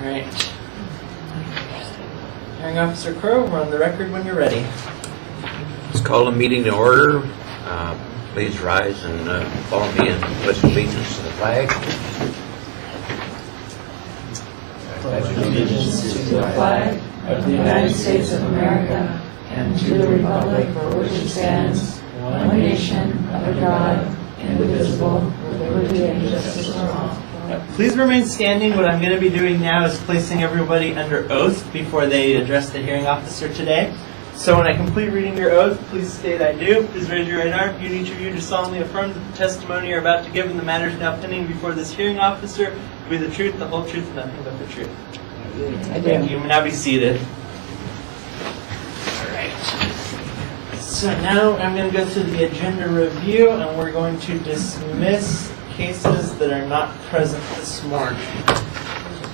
All right. Hearing Officer Crow, we're on the record when you're ready. Let's call the meeting to order. Please rise and follow me in pledge allegiance to the flag. Allegiance to the flag of the United States of America and to the republic for which it stands, one nation, under God, indivisible, with liberty and justice for all. Please remain standing. What I'm going to be doing now is placing everybody under oath before they address the hearing officer today. So when I complete reading your oath, please state I do. Please raise your right arm. You each of you do solemnly affirm that the testimony you're about to give in the matters now pending before this hearing officer will be the truth, the whole truth, and nothing but the truth. I Thank do. you. You may now be seated. All right. So now I'm going to go through the agenda review, and we're going to dismiss cases that are not present this morning.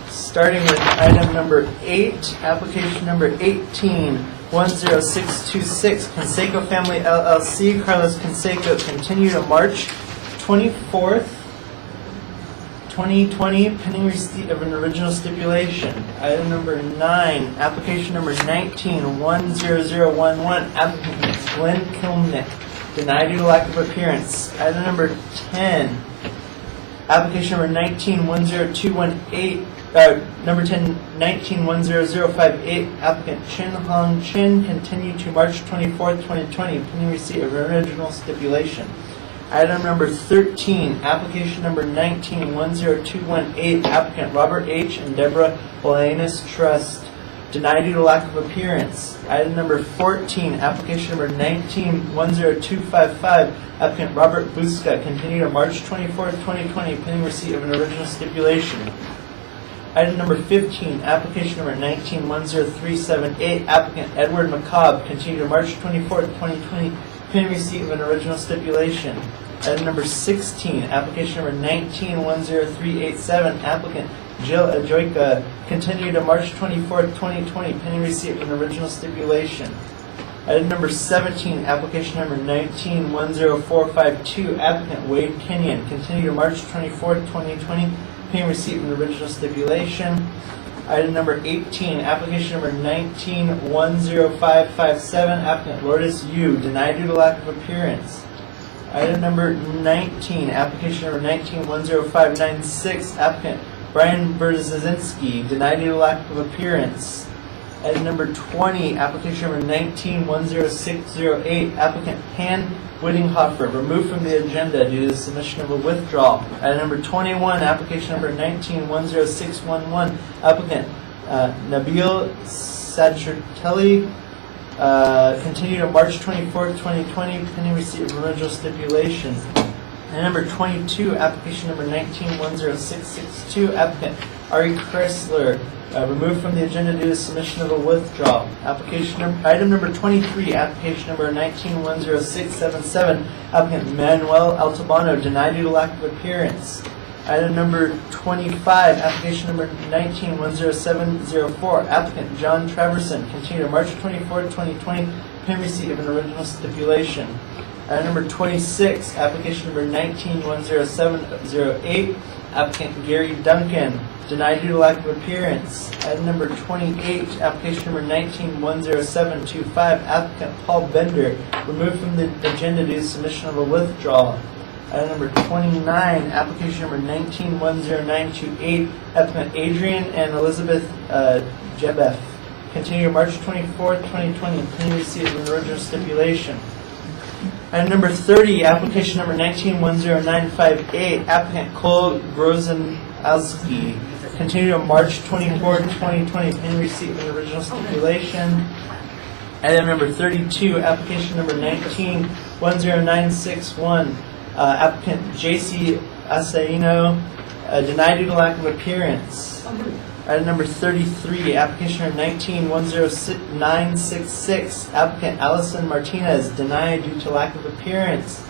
Starting with item number 8, application number 18-10626, Conseco Family LLC, Carlos Conseco, continue to March 24th, 2020, pending receipt of an original stipulation. Item number 9, application number 19-10011, applicant Glenn Kilnick, denied due to lack of appearance. Item number 10, application number 19-10218, number 10, 19-10058, applicant Chin Hong Chin, continue to March 24th, 2020, pending receipt of original stipulation. Item number 13, application number 19-10218, applicant Robert H. and Deborah Bolanis Trust, denied due to lack of appearance. Item number 14, application number 19-10255, applicant Robert Buska, continue to March 24th, 2020, pending receipt of an original stipulation. Item number 15, application number 19-10378, applicant Edward McCobb, continue to March 24th, 2020, pending receipt of an original stipulation. Item number 16, application number 19-10387, applicant Jill Ajoika, continue to March 24th, 2020, pending receipt of an original stipulation. Item number 17, application number 19-10452, applicant Wade Kenyon, continue to March 24th, 2020, pending receipt of an original stipulation. Item number 18, application number 19-10557, applicant Lourdes Yu, denied due to lack of appearance. Item number 19, application number 19-10596, applicant Brian Berzinski, denied due to lack of appearance. Item number 20, application number 19-10608, applicant Han Whittinghofer, removed from the agenda due to the submission of a withdrawal. Item number 21, application number 19-10611, applicant Nabil Sajratelli, continue to March 24th, 2020, pending receipt of original stipulation. And number 22, application number 19-10662, applicant Ari Chrysler, removed from the agenda due to submission of a withdrawal. Item number 23, application number 19-10677, applicant Manuel Altabano, denied due to lack of appearance. Item number 25, application number 19-10704, applicant John Traverson, continue to March 24th, 2020, pending receipt of an original stipulation. Item number 26, application number 19-10708, applicant Gary Duncan, denied due to lack of appearance. Item number 28, application number 19-10725, applicant Paul Bender, removed from the agenda due to submission of a withdrawal. Item number 29, application number 19-10928, applicant Adrian and Elizabeth Jebeth, continue March 24th, 2020, pending receipt of an original stipulation. Item number 30, application number 19-10958, applicant Cole Grozenowski, continue to March 24th, 2020, pending receipt of an original stipulation. Item number 32, application number 19-10961, applicant J.C. Asaino, denied due to lack of appearance. Item number 33, application number 19-10966, applicant Allison Martinez, denied due to lack of appearance.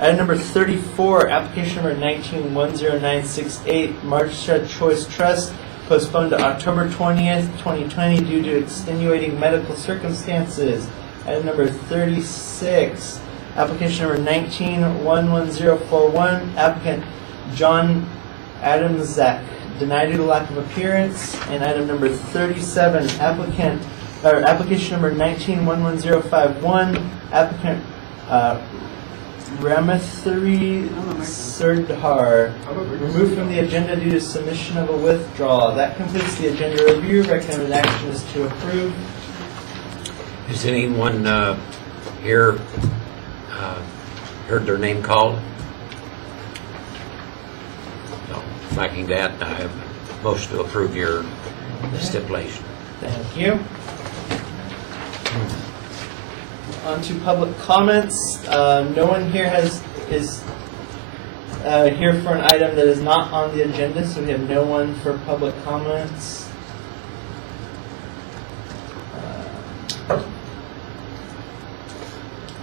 Item number 34, application number 19-10968, Marsha Choice Trust, postponed to October 20th, 2020 due to extenuating medical circumstances. Item number 36, application number 19-11041, applicant John Adamczak, denied due to lack of appearance. And item number 37, application number 19-11051, applicant Ramathri Sirdhar, removed from the agenda due to submission of a withdrawal. That completes the agenda review. Recommended action is to approve. Has anyone here heard their name called? No. Lacking that, I have a motion to approve your stipulation. Thank you. On to public comments. No one here is here for an item that is not on the agenda, so we have no one for public comments.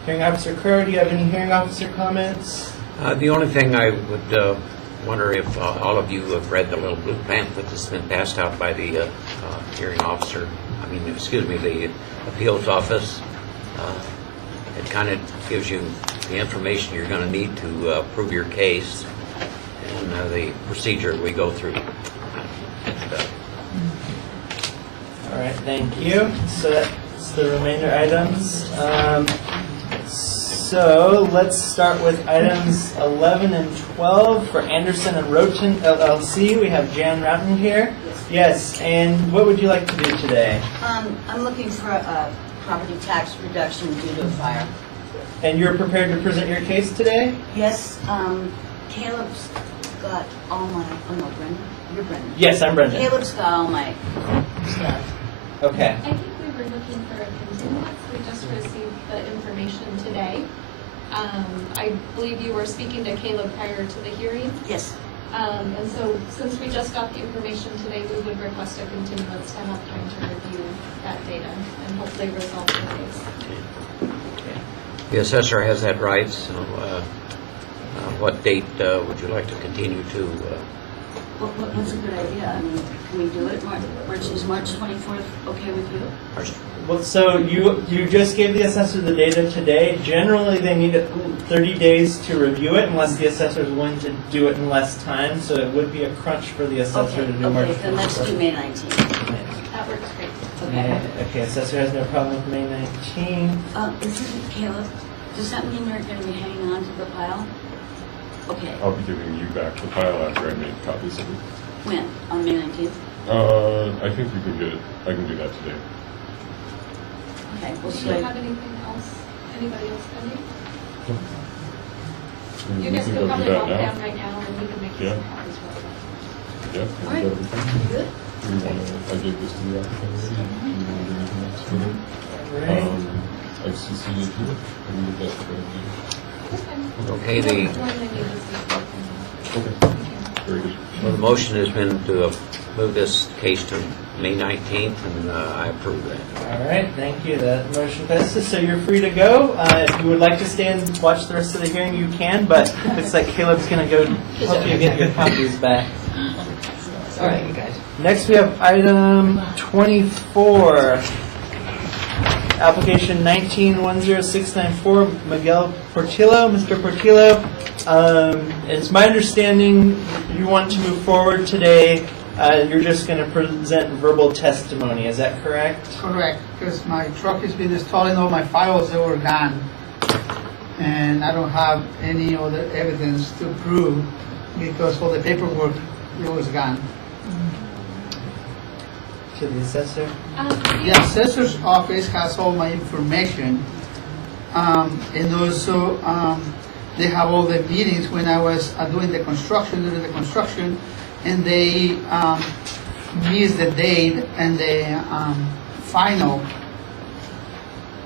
Hearing Officer Kerr, do you have any hearing officer comments? The only thing I would wonder if all of you have read the little blue pamphlet that's been passed out by the hearing officer, the appeals office. It kind of gives you the information you're going to need to prove your case and the procedure we go through. All right, thank you. So that's the remainder items. So let's start with items 11 and 12 for Anderson and Roten LLC. We have Jan Routen here. Yes, and what would you like to do today? I'm looking for a property tax reduction due to a fire. And you're prepared to present your case today? Yes, Caleb's got all my, oh no, Brendan, you're Brendan. Yes, I'm Brendan. Caleb's got all my stuff. Okay. I think we were looking for a continuance. We just received the information today. I believe you were speaking to Caleb prior to the hearing. Yes. And so since we just got the information today, we would request a continuance to have time to review that data and hopefully resolve the case. The assessor has that right, so what date would you like to continue to? What's a good idea? I mean, can we do it? Is March 24th okay with you? Well, so you just gave the assessor the data today. Generally, they need 30 days to review it unless the assessor is willing to do it in less time. So it would be a crunch for the assessor to do March 24th. Then let's do May 19th. That works great. Okay. Okay, assessor has no problem with May 19th. Caleb, does that mean you're going to be hanging on to the pile? Okay. I'll be giving you back the file after I make copies of it. When? On May 19th? I think we can get it. I can do that today. Okay. We'll Do see. you have anything else? Anybody else pending? You We guys can could go probably do walk that down now. right now and we can make Yeah. some copies real quick. Yeah. All right. Good. I gave this to the applicant already. Do you want to do anything else for them? Right. I CC it here. I can get that to them. Okay, the Okay. Very good. well, the motion has been to move this case to May 19th, and I approve that. All right, thank you. That motion passes. So you're free to go. If you would like to stay and watch the rest of the hearing, you can. But it looks like Caleb's going to go help you get your copies back. All right, you guys. Next, we have item 24. Application 19-10694, Miguel Portillo. Mr. Portillo, it's my understanding you want to move forward today. You're just going to present verbal testimony. Is that correct? Correct, because my truck has been installing all my files, they were gone. And I don't have any other evidence to prove because all the paperwork, it was gone. To the assessor? The assessor's office has all my information. And also, they have all the meetings when I was doing the construction, during the construction, and they missed the date and the final.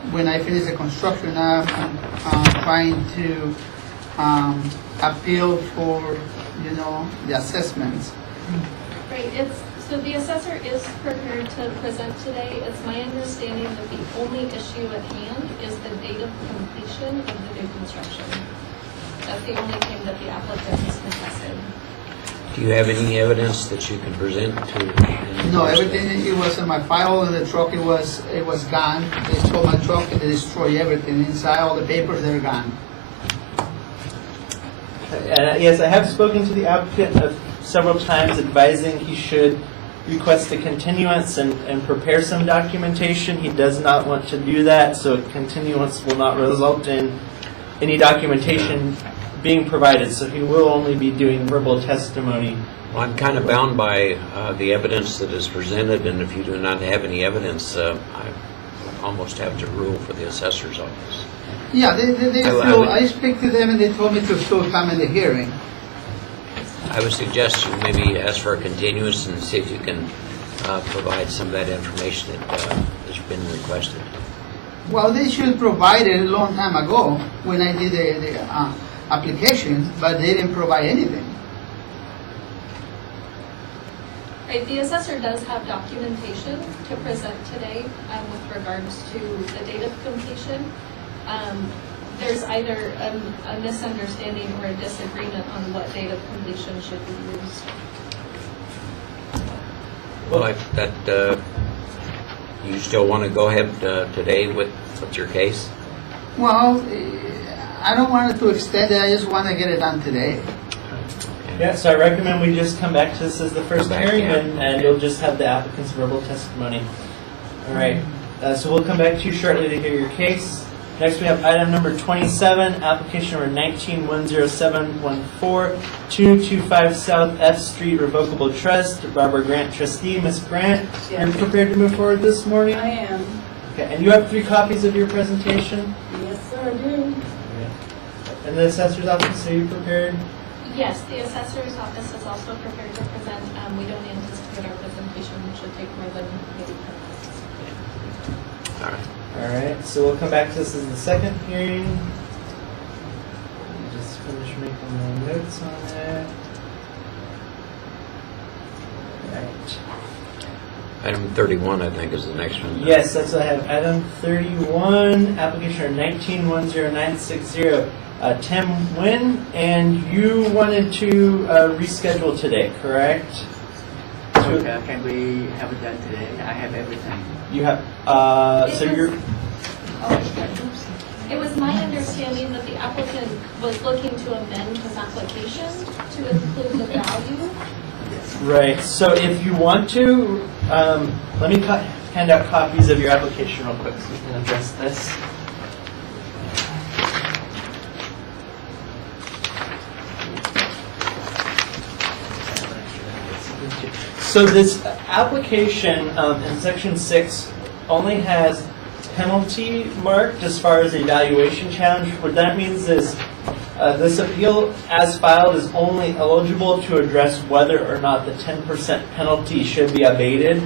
When I finish the construction, I'm trying to appeal for, the assessments. Right, so the assessor is prepared to present today. It's my understanding that the only issue at hand is the date of completion of the new construction. That's the only thing that the applicant has contested. Do you have any evidence that you can present to? No, everything, it was in my file in the truck, it was gone. They stole my truck and they destroyed everything. Inside, all the papers, they're gone. Yes, I have spoken to the applicant several times advising he should request a continuance and prepare some documentation. He does not want to do that, so continuance will not result in any documentation being provided. So he will only be doing verbal testimony. Well, I'm kind of bound by the evidence that is presented, and if you do not have any evidence, I almost have to rule for the assessor's office. Yeah, I I speak to them and they told me to still come in the hearing. I would suggest you maybe ask for a continuance and see if you can provide some of that information that has been requested. Well, they should provide it a long time ago when I did the application, but they didn't provide anything. Right, the assessor does have documentation to present today with regards to the date of completion. There's either a misunderstanding or a disagreement on what date of completion should be used. Well, you still want to go ahead today with your case? Well, I don't want it to extend it, I just want to get it done today. Yeah, so I recommend we just come back to this as the first Come back, hearing, yeah. and you'll just have the applicant's verbal testimony. All right, so we'll come back to you shortly to hear your case. Next, we have item number 27, application number 19-10714, 225 South F Street Revocable Trust. Barbara Grant, trustee. Ms. Grant, Yes. you're prepared to move forward this morning? I am. Okay, and you have 3 copies of your presentation? Yes, sir, I do. And the assessor's office, are you prepared? Yes, the assessor's office is also prepared to present. We don't anticipate our presentation should take more than maybe 10 minutes. All right. All right, so we'll come back to this as the second hearing. Just finish making my notes on it. All right. Item 31, I think, is the next one. Yes, that's what I have. Item 31, application number 19-10960. Tim Nguyen, and you wanted to reschedule today, correct? Okay, can we have it done today? I have everything. You have, so you're, It was my understanding that the applicant was looking to amend his application to include the value. right, so if you want to, let me hand out copies of your application real quick so we can address this. So this application in section 6 only has penalty marked as far as evaluation challenge. What that means is this appeal as filed is only eligible to address whether or not the 10% penalty should be abated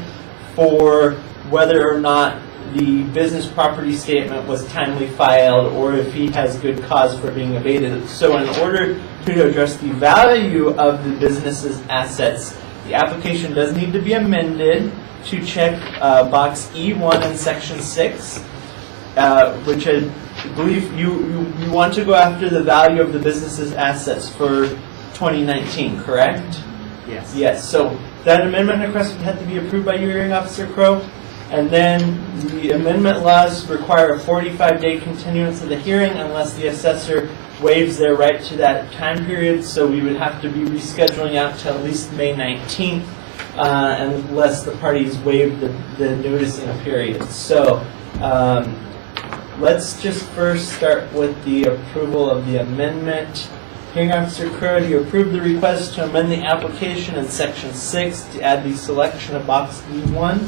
for whether or not the business property statement was timely filed or if he has good cause for being abated. So in order to address the value of the business's assets, the application does need to be amended to check box E1 in section 6, which I believe you want to go after the value of the business's assets for 2019, correct? Yes. Yes, so that amendment request would have to be approved by your hearing officer, Crow. And then the amendment laws require a 45-day continuance of the hearing unless the assessor waives their right to that time period. So we would have to be rescheduling out to at least May 19th unless the parties waive the noticing period. So let's just first start with the approval of the amendment. Hearing Officer Crow, do you approve the request to amend the application in section 6 to add the selection of box E1?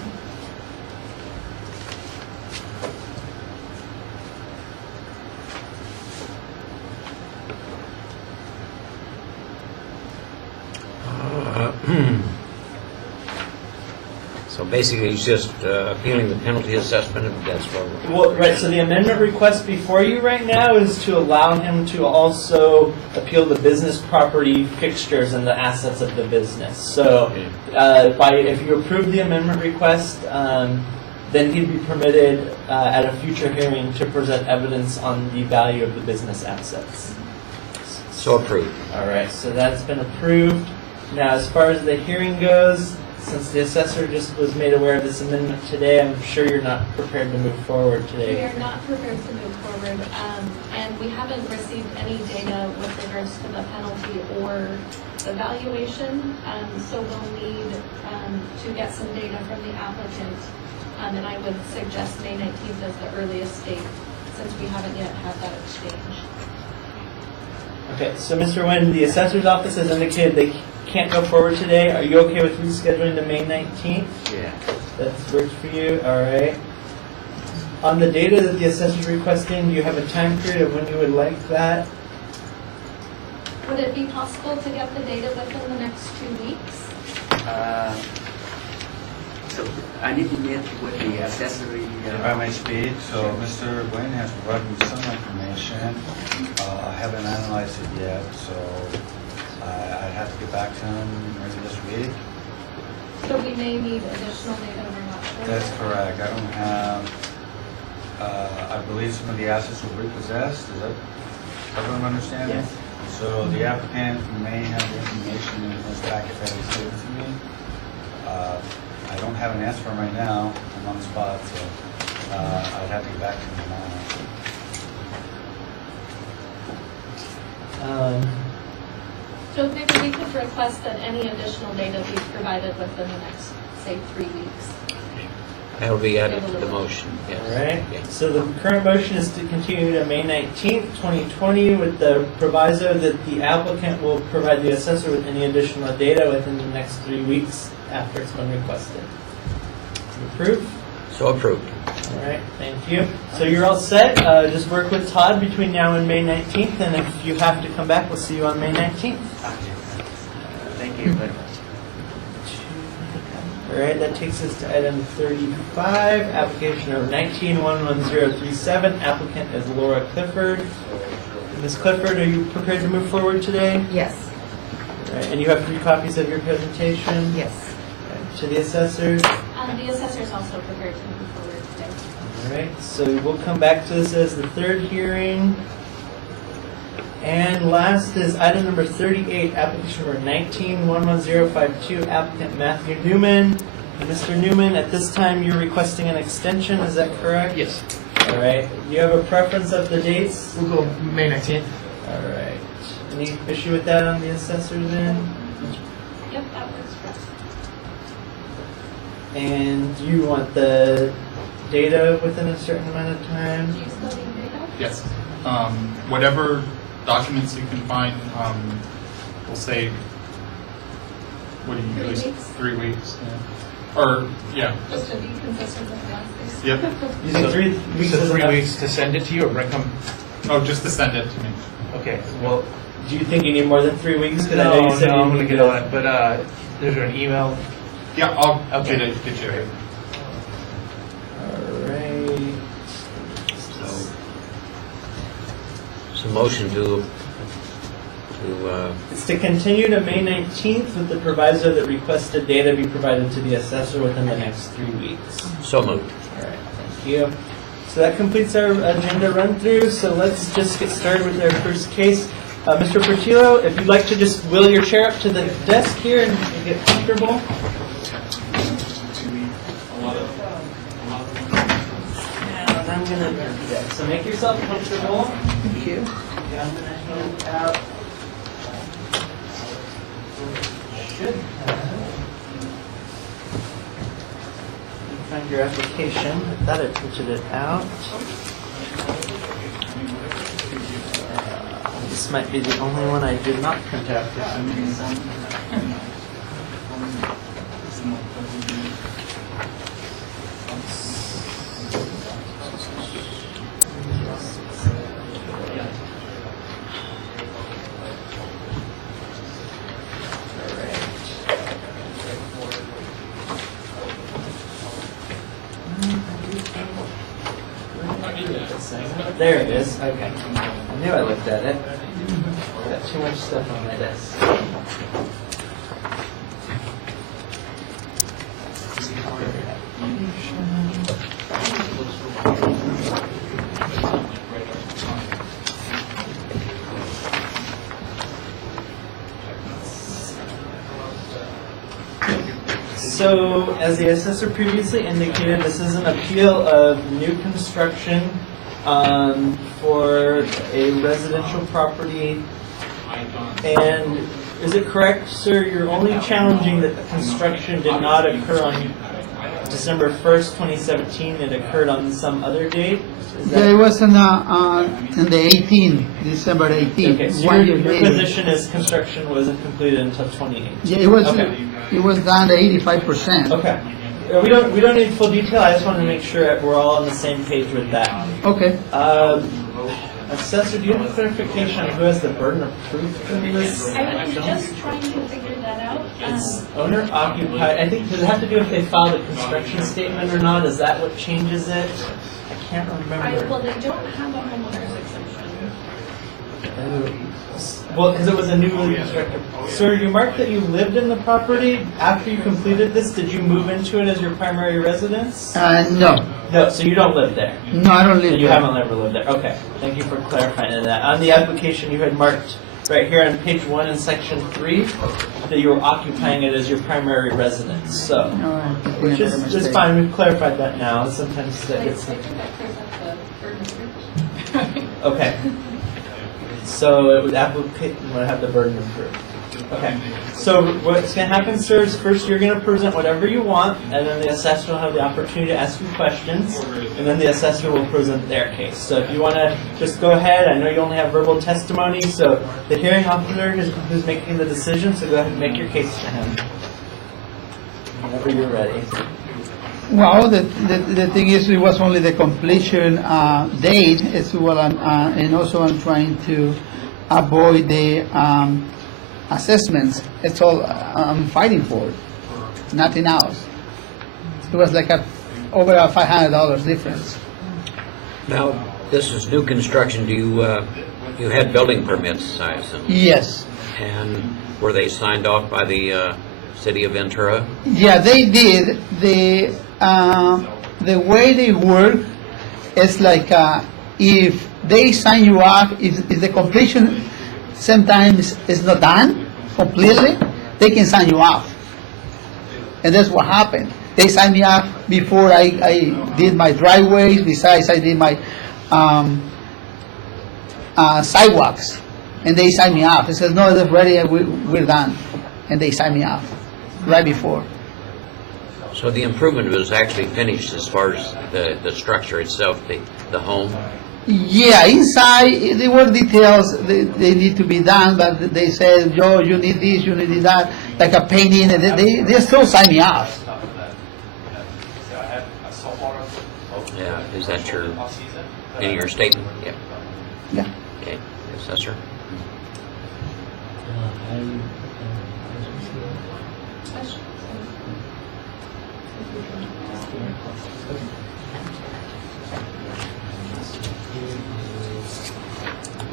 So basically, he's just appealing the penalty assessment, and that's what we're... Well, right, so the amendment request before you right now is to allow him to also appeal the business property fixtures and the assets of the business. So if you approve the amendment request, then he'd be permitted at a future hearing to present evidence on the value of the business assets. So approved. All right, so that's been approved. Now, as far as the hearing goes, since the assessor just was made aware of this amendment today, I'm sure you're not prepared to move forward We today. are not prepared to move forward, and we haven't received any data with regards to the penalty or the valuation, so we'll need to get some data from the applicant, and I would suggest May 19th as the earliest date, since we haven't yet had that exchange. Okay, so Mr. Nguyen, the assessor's office has indicated they can't go forward today. Are you okay with rescheduling to May 19th? Yeah. That works for you, all right. On the data that the assessor's requesting, do you have a time period of when you would like that? Would it be possible to get the data within the next 2 weeks? So I need to meet with the accessory. If I may speak, so Mr. Nguyen has provided me some information. I haven't analyzed it yet, so I have to get back to him maybe this week. So we may need additional data, we're not sure. That's correct. I don't have, I believe some of the assets were repossessed. Is that what I'm understanding? Yes. So the applicant may have the information in his packet that he's given to me. I don't have an answer for him right now. I'm on the spot, so I'd have to get back to him tomorrow. So maybe we could request that any additional data be provided within the next, say, 3 weeks. That'll be added to the motion, yes. All right, Yeah. so the current motion is to continue to May 19th, 2020 with the proviso that the applicant will provide the assessor with any additional data within the next 3 weeks after it's been requested. Approve? So approved. All right, thank you. So you're all set. Just work with Todd between now and May 19th, and if you have to come back, we'll see you on May 19th. Thank you very much. All right, that takes us to item 35, application number 19-11037. Applicant is Laura Clifford. Ms. Clifford, are you prepared to move forward today? Yes. All right, and you have 3 copies of your presentation? Yes. All right, to the assessor. The assessor is also prepared to move forward today. All right, so we'll come back to this as the 3rd hearing. And last is item number 38, application number 19-11052, applicant Matthew Newman. Mr. Newman, at this time you're requesting an extension, is that correct? Yes. All right, do you have a preference of the dates? We'll go May 19th. All right, any issue with that on the assessor's end? Yep, that works for us. And do you want the data within a certain amount of time? Do you still need data? Yes. Whatever documents you can find, we'll say, what do you 3 usually? weeks. 3 weeks. Yeah. Or, yeah. Just to be consistent with the last case. Yep. You think 3 weeks So is 3 enough? weeks to send it to you or bring them? Oh, just to send it to me. Okay, well, Do you think you need more than 3 weeks? 'Cause I know no, you said no, you I'm gonna needed get on it, but, there's an email. Yeah, I'll Okay. get you. Alright. So motion to It's to continue to May 19th with the proviso that requested data be provided to the assessor within the next 3 weeks. so moved. Alright, thank you. So that completes our agenda run through, so let's just get started with our first case. Mr. Portillo, if you'd like to just wheel your chair up to the desk here and get comfortable. And I'm gonna do that. So make yourself comfortable. Thank you. Okay, I'm gonna hand out. Should have. You find your application. I thought I printed it out. This might be the only one I did not print out for some reason. There it is. Okay. I knew I looked at it. Got too much stuff on my desk. So So, as the assessor previously indicated, this is an appeal of new construction for a residential property. And is it correct, sir, you're only challenging that the construction did not occur on December 1st, 2017, it occurred on some other date? Is Yeah, it was in the 18, December 18. Okay, so one your year later. position is construction wasn't completed until 2018? Yeah, it was, Okay. it was done to 85%. Okay. We don't need full detail, I just want to make sure we're all on the same page with that. Okay. Assessor, do you have clarification on who has the burden of proof in this? I was just trying to figure that out. It's owner occupied, I think, does it have to do if they filed a construction statement or not? Is that what changes it? I can't Well, remember. they don't have a homeowner's exemption. Well, because it was a newly constructed. Sir, you marked that you lived in the property. After you completed this, did you move into it as your primary residence? No, No, so you don't live there? no, I don't live You there. haven't ever lived there, okay. Thank you for clarifying that. On the application, you had marked right here on page 1 in section 3 that you were occupying it as your primary residence, so. All right, I think Which I is made a just mistake. fine, we've clarified that now, sometimes that I gets, think that clears up the burden of proof. okay. So it would applicate, would have the burden of proof. Okay, so what's gonna happen, sir, is first you're gonna present whatever you want, and then the assessor will have the opportunity to ask you questions, and then the assessor will present their case. So if you wanna just go ahead, I know you only have verbal testimony, so the hearing officer who's making the decision, so go ahead and make your case to him. Whenever you're ready. Well, the thing is, it was only the completion date, as well, and also I'm trying to avoid the assessments. It's all I'm fighting for, nothing else. It was like over a $500 difference. Now, this is new construction. Do you had building permits, I assume? Yes. And were they signed off by the city of Ventura? Yeah, they did. The way they work is like if they sign you up, if the completion sometimes is not done completely, they can sign you off. And that's what happened. They signed me up before I did my driveways. Besides, I did my sidewalks, and they signed me off. They said, "No, they're ready. We're done," and they signed me off right before. So the improvement was actually finished as far as the structure itself, the home? Yeah, inside there were details they need to be done, but they said, "Joe, you need this, you need that," like a painting, and they still sign me off. Yeah, is that in your statement? Yeah. Yeah. Okay, assessor?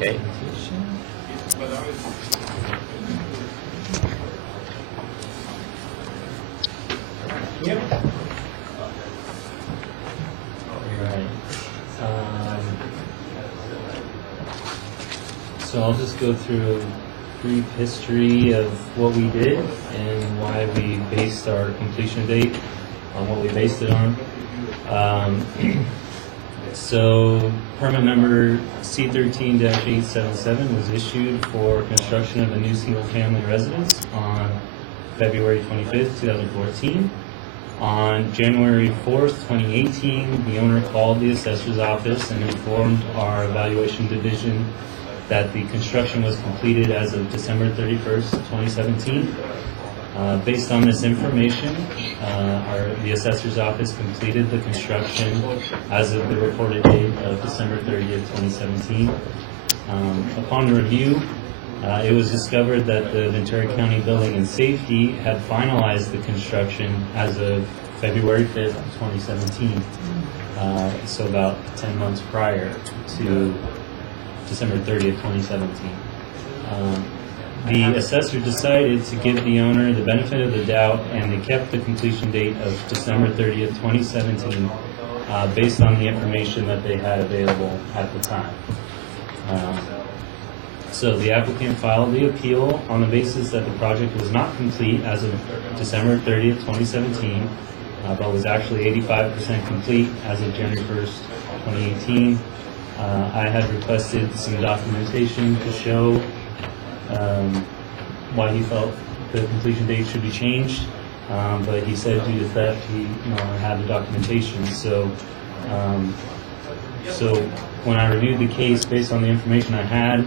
Okay. Right. So I'll just go through a brief history of what we did and why we based our completion date on what we based it on. So permit number C13-877 was issued for construction of a new single-family residence on February 25th, 2014. On January 4th, 2018, the owner called the assessor's office and informed our evaluation division that the construction was completed as of December 31st, 2017. Based on this information, the assessor's office completed the construction as of the reported date of December 30th, 2017. Upon review, it was discovered that the Ventura County Building and Safety had finalized the construction as of February 5th, 2017. So about 10 months prior to December 30th, 2017. The assessor decided to give the owner the benefit of the doubt, and they kept the completion date of December 30th, 2017, based on the information that they had available at the time. So the applicant filed the appeal on the basis that the project was not complete as of December 30th, 2017, but was actually 85% complete as of January 1st, 2018. I had requested some documentation to show why he felt the completion date should be changed, but he said due to theft, he had the documentation. So when I reviewed the case based on the information I had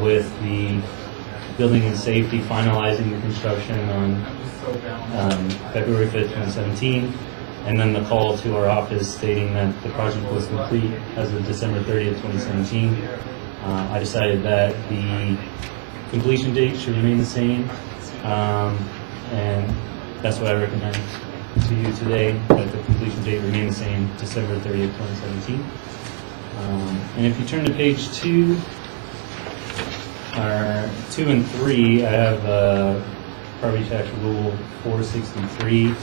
with the building and safety finalizing the construction on February 5th, 2017, and then the call to our office stating that the project was complete as of December 30th, 2017, I decided that the completion date should remain the same, and that's what I recommend to you today, that the completion date remain the same, December 30th, 2017. And if you turn to page 2 and 3, I have property tax rule 463,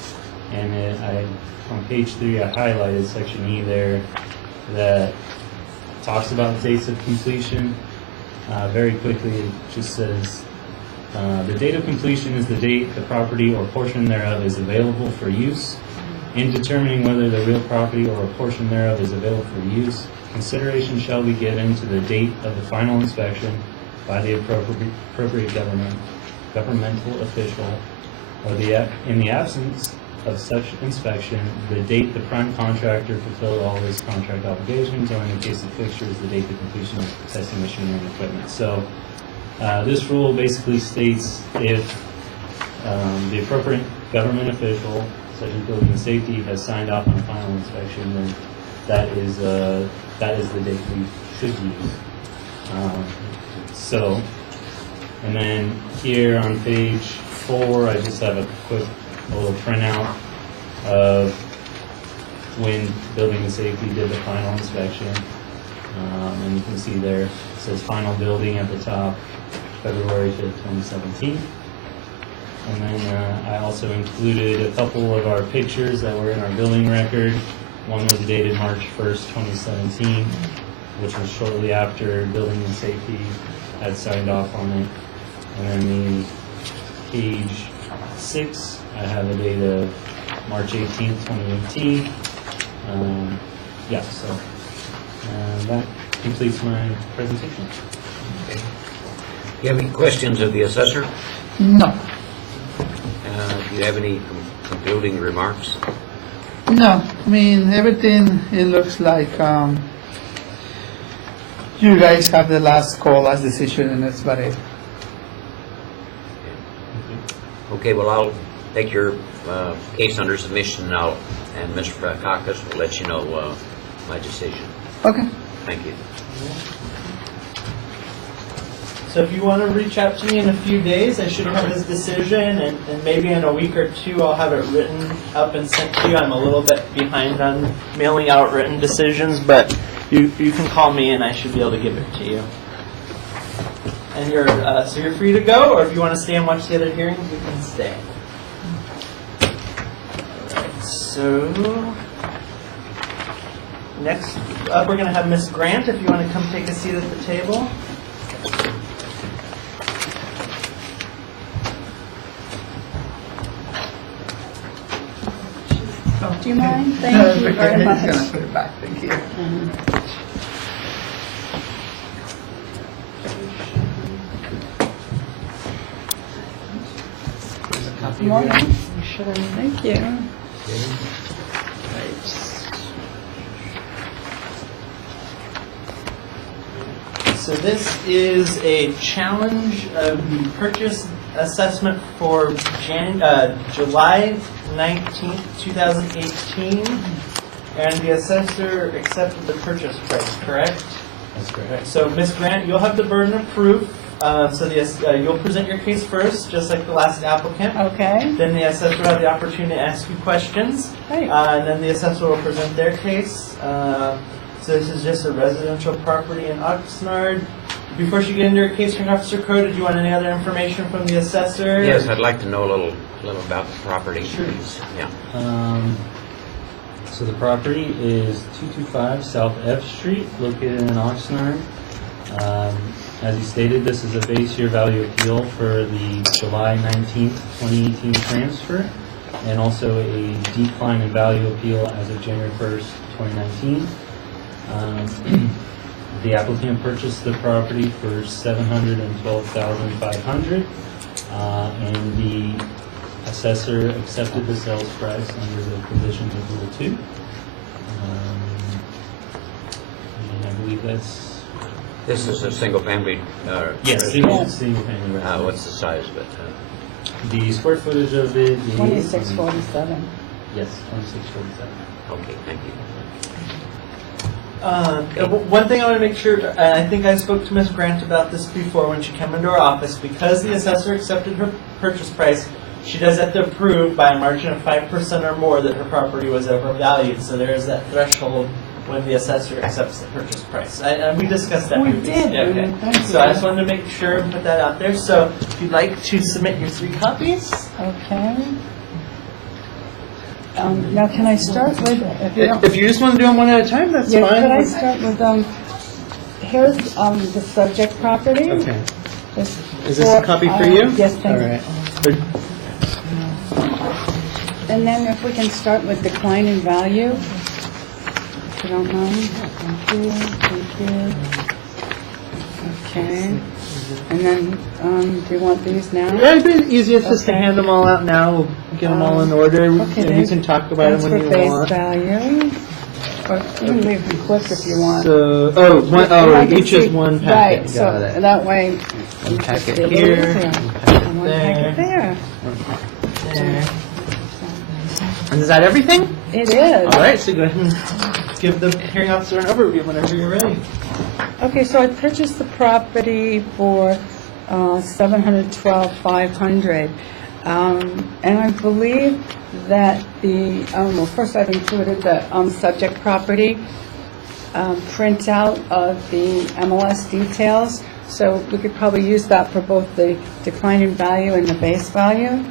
and on page 3 I highlighted section E there that talks about dates of completion. Very quickly, it just says the date of completion is the date the property or portion thereof is available for use. In determining whether the real property or a portion thereof is available for use, consideration shall be given to the date of the final inspection by the appropriate governmental official, or in the absence of such inspection, the date the prime contractor fulfilled all his contract obligations, or in the case of fixtures, the date the completion of testing machinery and equipment. So this rule basically states if the appropriate government official, such as building and safety, has signed off on a final inspection, then that is the date we should use. And then here on page 4, I just have a quick little printout of when building and safety did the final inspection. And you can see there, it says final building at the top, February 5th, 2017. And then I also included a couple of our pictures that were in our building record. One was dated March 1st, 2017, which was shortly after building and safety had signed off on it. And then the page 6, I have a date of March 18th, 2018. So that completes my presentation. Okay. You have any questions of the assessor? No, Do you have any concluding remarks? no, I mean, everything, it looks like, you guys have the last call, last decision, and that's about it. Okay, well, I'll take your case under submission now, and Mr. Prakakis will let you know my decision. Okay. Thank you. So if you want to reach out to me in a few days, I should have his decision, and maybe in a week or two I'll have it written up and sent to you. I'm a little bit behind on mailing out written decisions, but you can call me and I should be able to give it to you. And you're free to go, or if you want to stay and watch the other hearings, you can stay. Alright, so next up we're going to have Miss Grant, if you want to come take a seat at the table. Do you mind? Thank you very I'm just much. gonna put it back, thank you. Good morning. Thank you. So this is a challenge of the purchase assessment for July 19th, 2018, and the assessor accepted the purchase price, correct? That's correct. So Ms. Grant, you'll have the burden of proof. You'll present your case first, just like the last applicant. Okay. Then the assessor will have the opportunity to ask you questions. Great. And then the assessor will present their case. So this is just a residential property in Oxnard. Before she get into her case, Officer Crowe, did you want any other information from the assessor? Yes, I'd like to know a little about the property. Sure. Yeah. So the property is 225 South F Street, located in Oxnard. As you stated, this is a base year value appeal for the July 19th, 2018 transfer, and also a decline in value appeal as of January 1st, 2019. The applicant purchased the property for $712,500, and the assessor accepted the sales price under the provisions of Rule 2. And I believe that's... This is a single-family, Yes, residence. single-family residence. What's the size of it? The square footage of it is... 2647. Yes, 2647. Okay, thank you. One thing I want to make sure, and I think I spoke to Ms. Grant about this before when she came into our office, because the assessor accepted her purchase price, she does have to prove by a margin of 5% or more that her property was overvalued. So there is that threshold when the assessor accepts the purchase price. And we discussed that We previously. did, Okay. thank you. So I just wanted to make sure and put that out there. So if you'd like to submit your 3 copies. Okay. Now, can I start with, If you just want to do them one at a time, that's yeah, fine. could I start with, here's the subject property. Okay. This Is this a copy for you? Yes, thank you. All right. And then if we can start with decline in value, if you don't mind. Thank you. Okay. And then, do you want these now? Yeah, it'd be easiest just to Okay. hand them all out now. We'll get them all in order. Okay, and you can talk about that's them when for you face want. value. Or you can leave them quick if you want. So, I can each is see- one packet. Right, Got so it. that way. One packet it's a little here, easier. one And packet one packet there. there. And is that everything? It is. All right, so go ahead and give the hearing officer an overview whenever you're ready. Okay, so I purchased the property for $712,500. And I believe that the, well, first I've included the subject property printout of the MLS details. So we could probably use that for both the decline in value and the base value.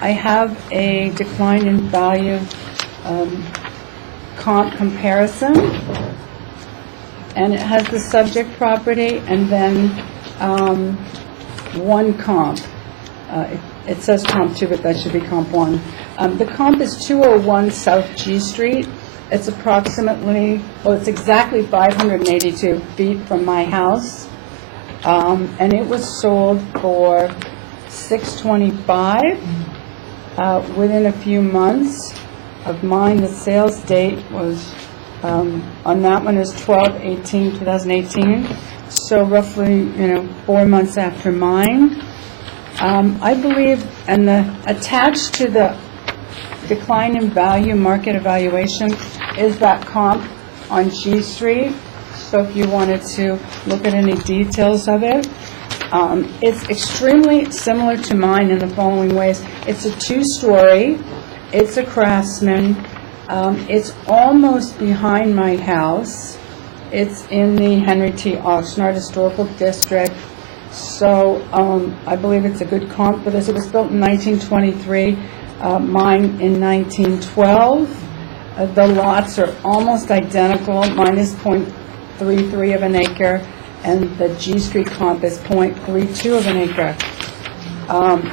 I have a decline in value comp comparison. And it has the subject property and then one comp. It says comp 2, but that should be comp 1. The comp is 201 South G Street. It's approximately, well, it's exactly 582 feet from my house. And it was sold for $625 within a few months of mine. The sales date was, on that one is 12/18/2018. So roughly, 4 months after mine. I believe, and attached to the decline in value market evaluation is that comp on G Street. So if you wanted to look at any details of it, it's extremely similar to mine in the following ways. It's a 2-story. It's a Craftsman. It's almost behind my house. It's in the Henry T. Oxnard Historical District. So I believe it's a good comp for this. It was built in 1923, mine in 1912. The lots are almost identical. Mine is .33 of an acre, and the G Street comp is .32 of an acre.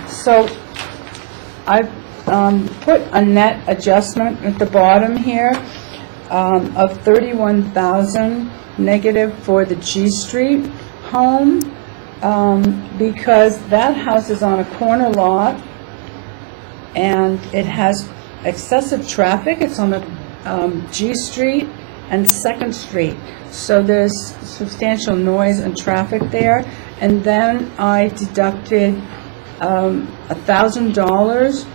So I've put a net adjustment at the bottom here of $31,000 negative for the G Street home. Because that house is on a corner lot and it has excessive traffic. It's on the G Street and 2nd Street. So there's substantial noise and traffic there. And then I deducted $1,000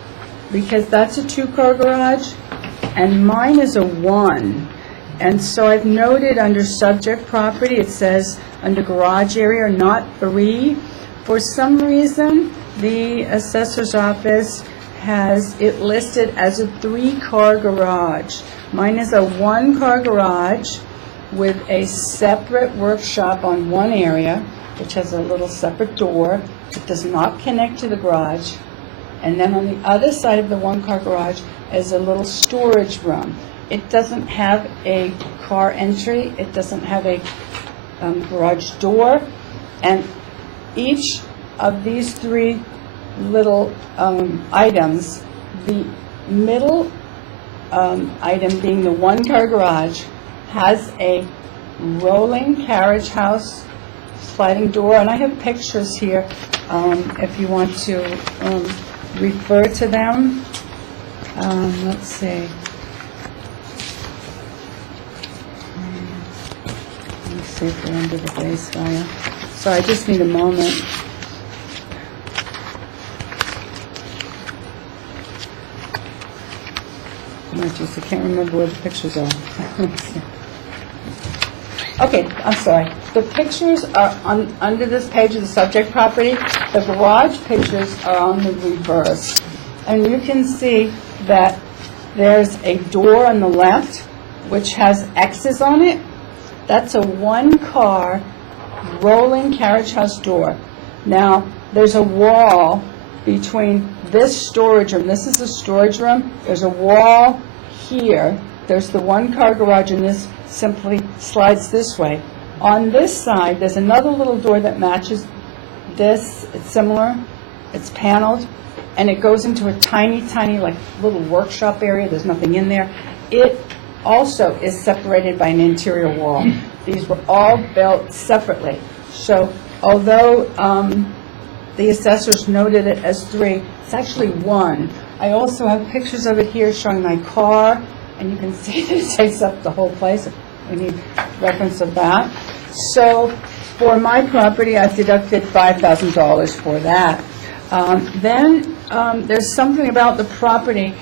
because that's a 2-car garage and mine is a 1. And so I've noted under subject property, it says under garage area, not 3. For some reason, the assessor's office has it listed as a 3-car garage. Mine is a 1-car garage with a separate workshop on one area, which has a little separate door. It does not connect to the garage. And then on the other side of the 1-car garage is a little storage room. It doesn't have a car entry. It doesn't have a garage door. And each of these three little items, the middle item being the one-car garage, has a rolling carriage house sliding door, and I have pictures here if you want to refer to them. Let's see. Let me see if they're under the base file. So I just need a moment. Oh, geez, I can't remember where the pictures are. Okay, I'm sorry. The pictures are under this page of the subject property. The garage pictures are on the reverse. And you can see that there's a door on the left, which has X's on it. That's a one-car rolling carriage house door. Now, there's a wall between this storage room. This is the storage room. There's a wall here. There's the one-car garage, and this simply slides this way. On this side, there's another little door that matches this. It's similar. It's paneled, and it goes into a tiny, tiny, like, little workshop area. There's nothing in there. It also is separated by an interior wall. These were all built separately. So although the assessors noted it as 3, it's actually 1. I also have pictures of it here showing my car, and you can see that it takes up the whole place. We need reference of that. So for my property, I've deducted $5,000 for that. Then there's something about the property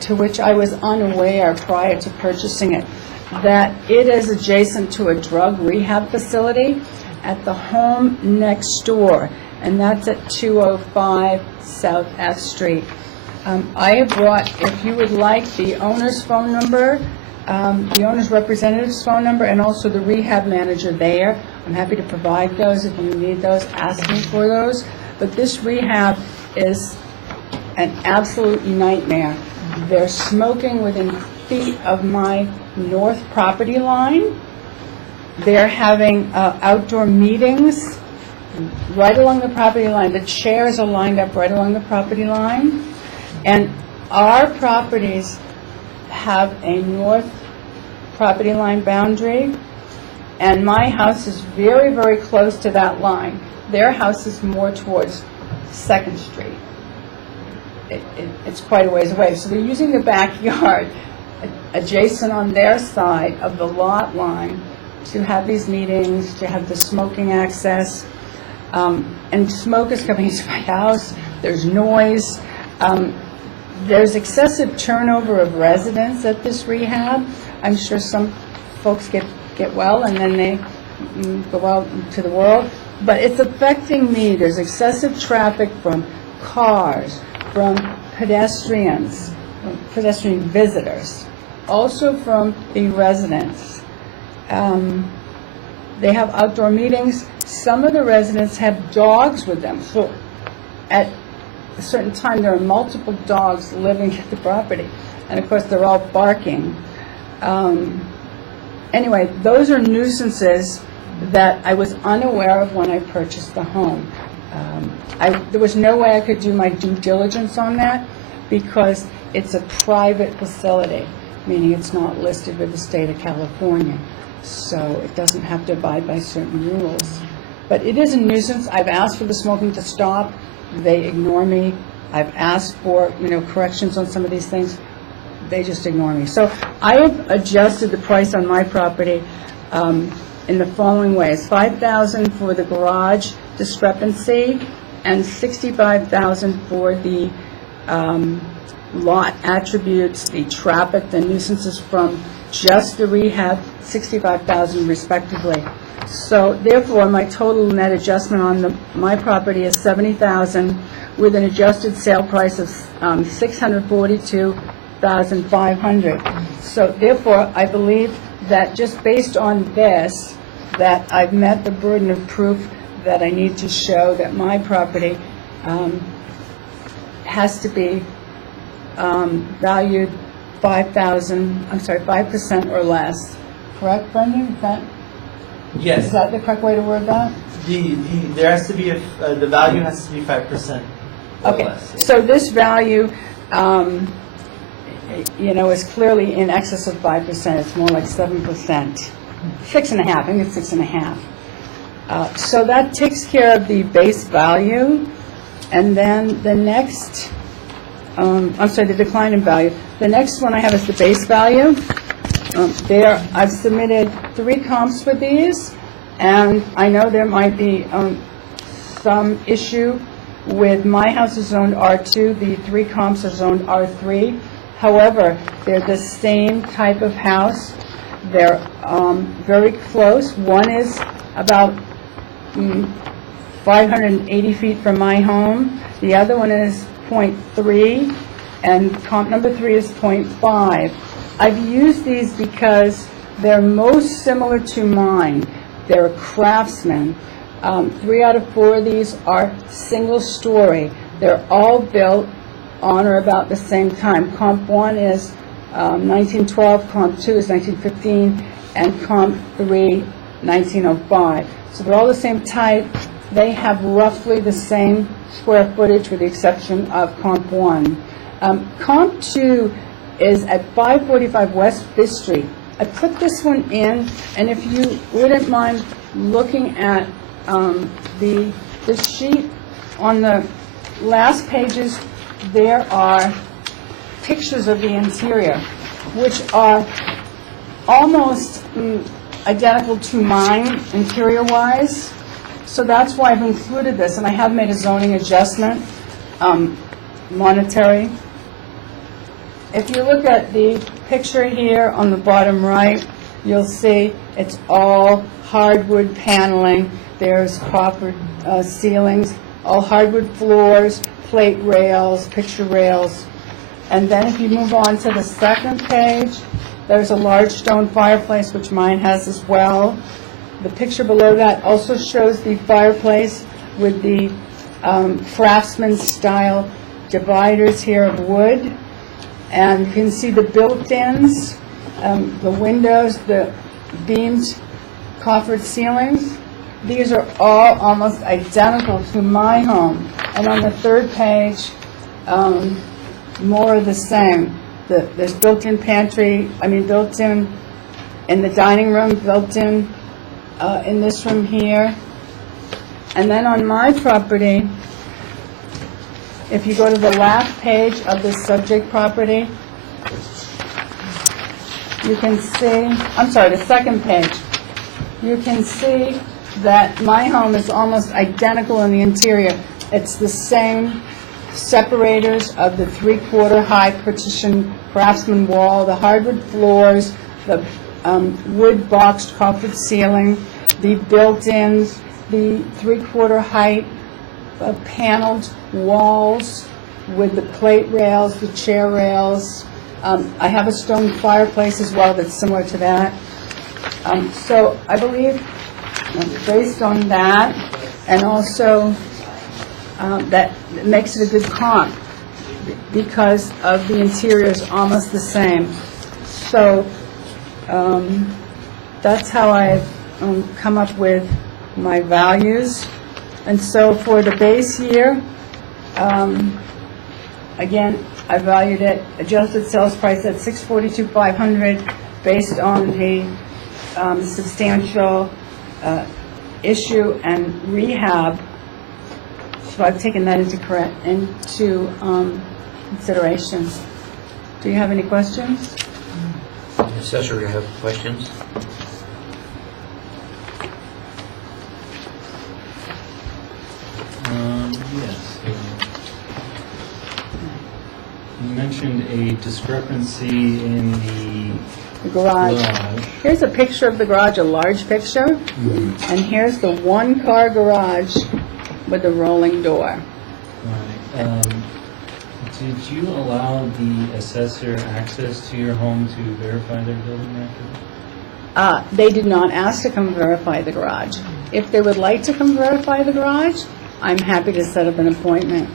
to which I was unaware prior to purchasing it, that it is adjacent to a drug rehab facility at the home next door, and that's at 205 South F Street. I have brought, if you would like, the owner's phone number, the owner's representative's phone number, and also the rehab manager there. I'm happy to provide those if you need those. Ask me for those. But this rehab is an absolute nightmare. They're smoking within feet of my north property line. They're having outdoor meetings right along the property line. The chairs are lined up right along the property line. And our properties have a north property line boundary, and my house is very, very close to that line. Their house is more towards 2nd Street. It's quite a ways away. So they're using the backyard adjacent on their side of the lot line to have these meetings, to have the smoking access. And smoke is coming into my house. There's noise. There's excessive turnover of residents at this rehab. I'm sure some folks get well and then they go out into the world. But it's affecting me. There's excessive traffic from cars, from pedestrian visitors, also from the residents. They have outdoor meetings. Some of the residents have dogs with them. So at a certain time, there are multiple dogs living at the property. And of course, they're all barking. Anyway, those are nuisances that I was unaware of when I purchased the home. There was no way I could do my due diligence on that because it's a private facility, meaning it's not listed with the state of California. So it doesn't have to abide by certain rules. But it is a nuisance. I've asked for the smoking to stop. They ignore me. I've asked for, corrections on some of these things. They just ignore me. So I have adjusted the price on my property in the following ways: $5,000 for the garage discrepancy and $65,000 for the lot attributes, the traffic, the nuisances from just the rehab, $65,000 respectively. So therefore, my total net adjustment on my property is $70,000 with an adjusted sale price of $642,500. So therefore, I believe that just based on this, that I've met the burden of proof that I need to show that my property has to be valued 5% or less. Correct, Brendan? Is that? Yes. Is that the correct way to word that? There has to be the value has to be 5% or Okay, less. so this value, is clearly in excess of 5%. It's more like 7%. 6.5, I think it's 6.5. So that takes care of the base value. And then the next, the decline in value. The next one I have is the base value. I've submitted 3 comps for these, and I know there might be some issue with my house is zoned R2, the 3 comps are zoned R3. However, they're the same type of house. They're very close. One is about 580 feet from my home. The other one is 0.3, and comp number 3 is 0.5. I've used these because they're most similar to mine. They're Craftsman. 3 out of 4 of these are single-story. They're all built on or about the same time. Comp 1 is 1912, Comp 2 is 1915, and Comp 3, 1905. So they're all the same type. They have roughly the same square footage with the exception of Comp 1. Comp 2 is at 545 West Fifth Street. I put this one in, and if you wouldn't mind looking at the sheet on the last pages, there are pictures of the interior, which are almost identical to mine interior-wise. So that's why I've included this, and I have made a zoning adjustment, monetary. If you look at the picture here on the bottom right, you'll see it's all hardwood paneling. There's copper ceilings, all hardwood floors, plate rails, picture rails. And then if you move on to the second page, there's a large stone fireplace, which mine has as well. The picture below that also shows the fireplace with the Craftsman style dividers here of wood. And you can see the built-ins, the windows, the beamed coffered ceilings. These are all almost identical to my home. And on the third page, more of the same. There's built-in pantry, built-in in the dining room, built-in in this room here. And then on my property, if you go to the last page of this subject property, you can see, the second page, you can see that my home is almost identical in the interior. It's the same separators of the 3/4 high partition Craftsman wall, the hardwood floors, the wood boxed coffered ceiling, the built-ins, the 3/4 height paneled walls with the plate rails, the chair rails. I have a stone fireplace as well that's similar to that. So I believe, based on that, and also that makes it a good comp because of the interior is almost the same. So that's how I've come up with my values. And so for the base year, again, I valued it, adjusted sales price at $642,500 based on the substantial issue and rehab. So I've taken that into consideration. Do you have any questions? Assessor, you have questions? Yes. You mentioned a discrepancy in The garage. Here's a picture of the garage, a large picture. And here's the one-car garage with a rolling door. Right. Did you allow the assessor access to your home to verify their building record? They did not ask to come verify the garage. If they would like to come verify the garage, I'm happy to set up an appointment,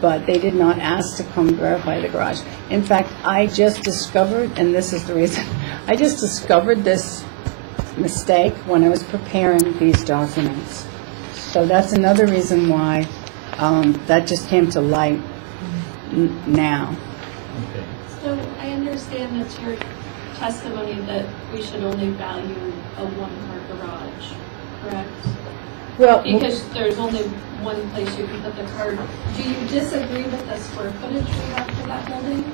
but they did not ask to come verify the garage. In fact, I just discovered, and this is the reason, I just discovered this mistake when I was preparing these documents. So that's another reason why that just came to light now. Okay. So I understand that's your testimony that we should only value a one-car garage, correct? Well, Because there's only one place you can put the car. Do you disagree with the square footage we have for that building?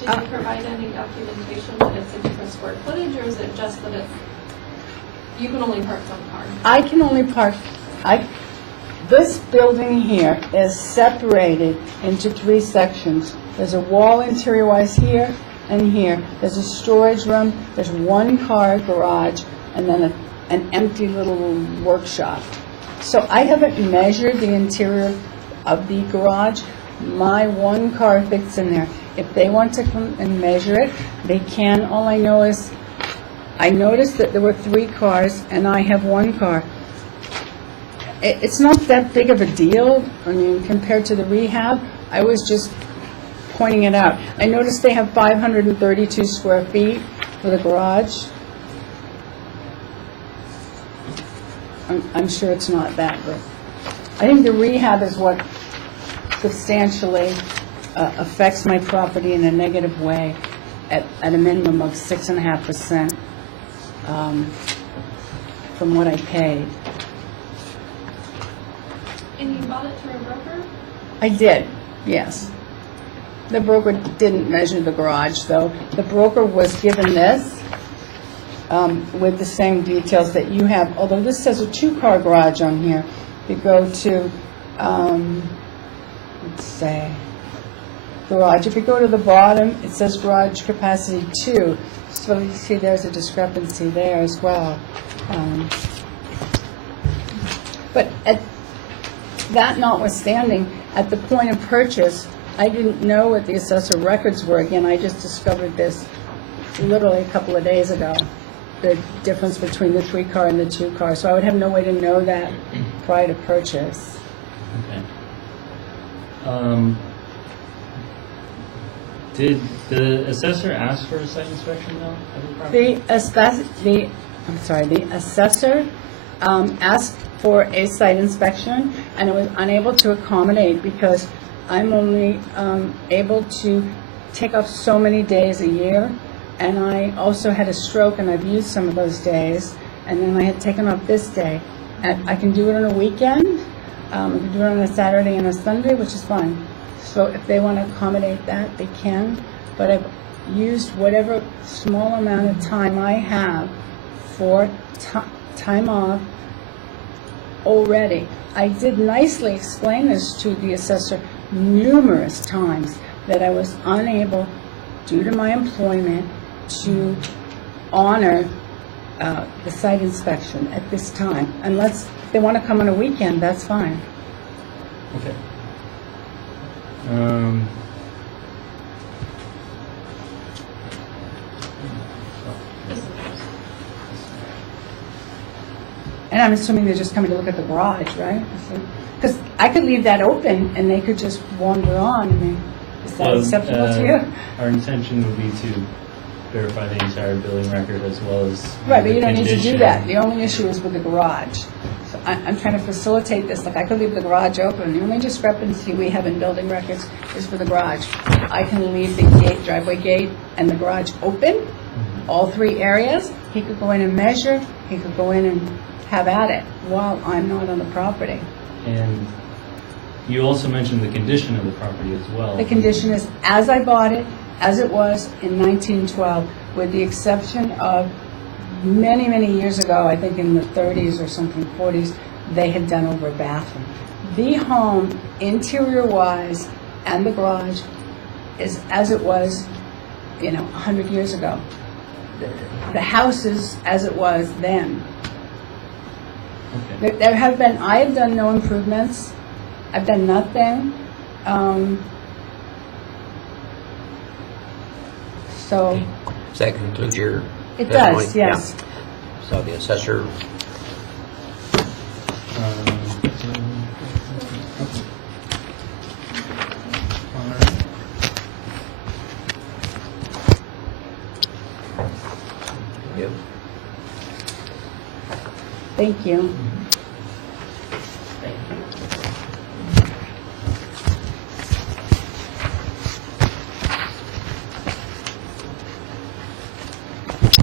Did you provide any documentation that it's a different square footage, or is it just that it's, you can only park one car? I can only park, this building here is separated into 3 sections. There's a wall interior-wise here and here. There's a storage room, there's 1-car garage, and then an empty little workshop. So I haven't measured the interior of the garage. My 1 car fits in there. If they want to come and measure it, they can. All I know is, I noticed that there were 3 cars, and I have 1 car. It's not that big of a deal, I mean, compared to the rehab. I was just pointing it out. I noticed they have 532 square feet for the garage. I'm sure it's not that, but I think the rehab is what substantially affects my property in a negative way at a minimum of 6.5% from what I paid. And you bought it through a broker? I did, yes. The broker didn't measure the garage, though. The broker was given this with the same details that you have, although this says a 2-car garage on here. You go to, let's say, garage. If you go to the bottom, it says garage capacity 2. So you see there's a discrepancy there as well. But that notwithstanding, at the point of purchase, I didn't know what the assessor records were. Again, I just discovered this literally a couple of days ago, the difference between the 3-car and the 2-car. So I would have no way to know that prior to purchase. Okay. Did the assessor ask for a site inspection though of the property? The assessor asked for a site inspection, and I was unable to accommodate because I'm only able to take off so many days a year, and I also had a stroke and I've used some of those days, and then I had taken off this day. And I can do it on a weekend, I can do it on a Saturday and a Sunday, which is fine. So if they want to accommodate that, they can, but I've used whatever small amount of time I have for time off already. I did nicely explain this to the assessor numerous times, that I was unable, due to my employment, to honor the site inspection at this time. Unless they want to come on a weekend, that's fine. Okay. And I'm assuming they're just coming to look at the garage, right? Because I could leave that open and they could just wander on. I mean, is that acceptable to you? Our intention would be to verify the entire building record as well as Right, but the you don't need to do condition. that. The only issue is with the garage. So I'm trying to facilitate this. Like, I could leave the garage open. The only discrepancy we have in building records is for the garage. I can leave the gate, driveway gate, and the garage open, all 3 areas. He could go in and measure. He could go in and have at it while I'm not on the property. And you also mentioned the condition of the property as well. The condition is as I bought it, as it was in 1912, with the exception of many, many years ago, I think in the 30s or something, 40s, they had done over a bathroom. The home, interior-wise, and the garage is as it was, 100 years ago. The house is as it was then. Okay. There have been, I have done no improvements. I've done nothing. So, Does that conclude your it testimony? does, yes. Yeah. So the assessor, Alright. yep. Thank you.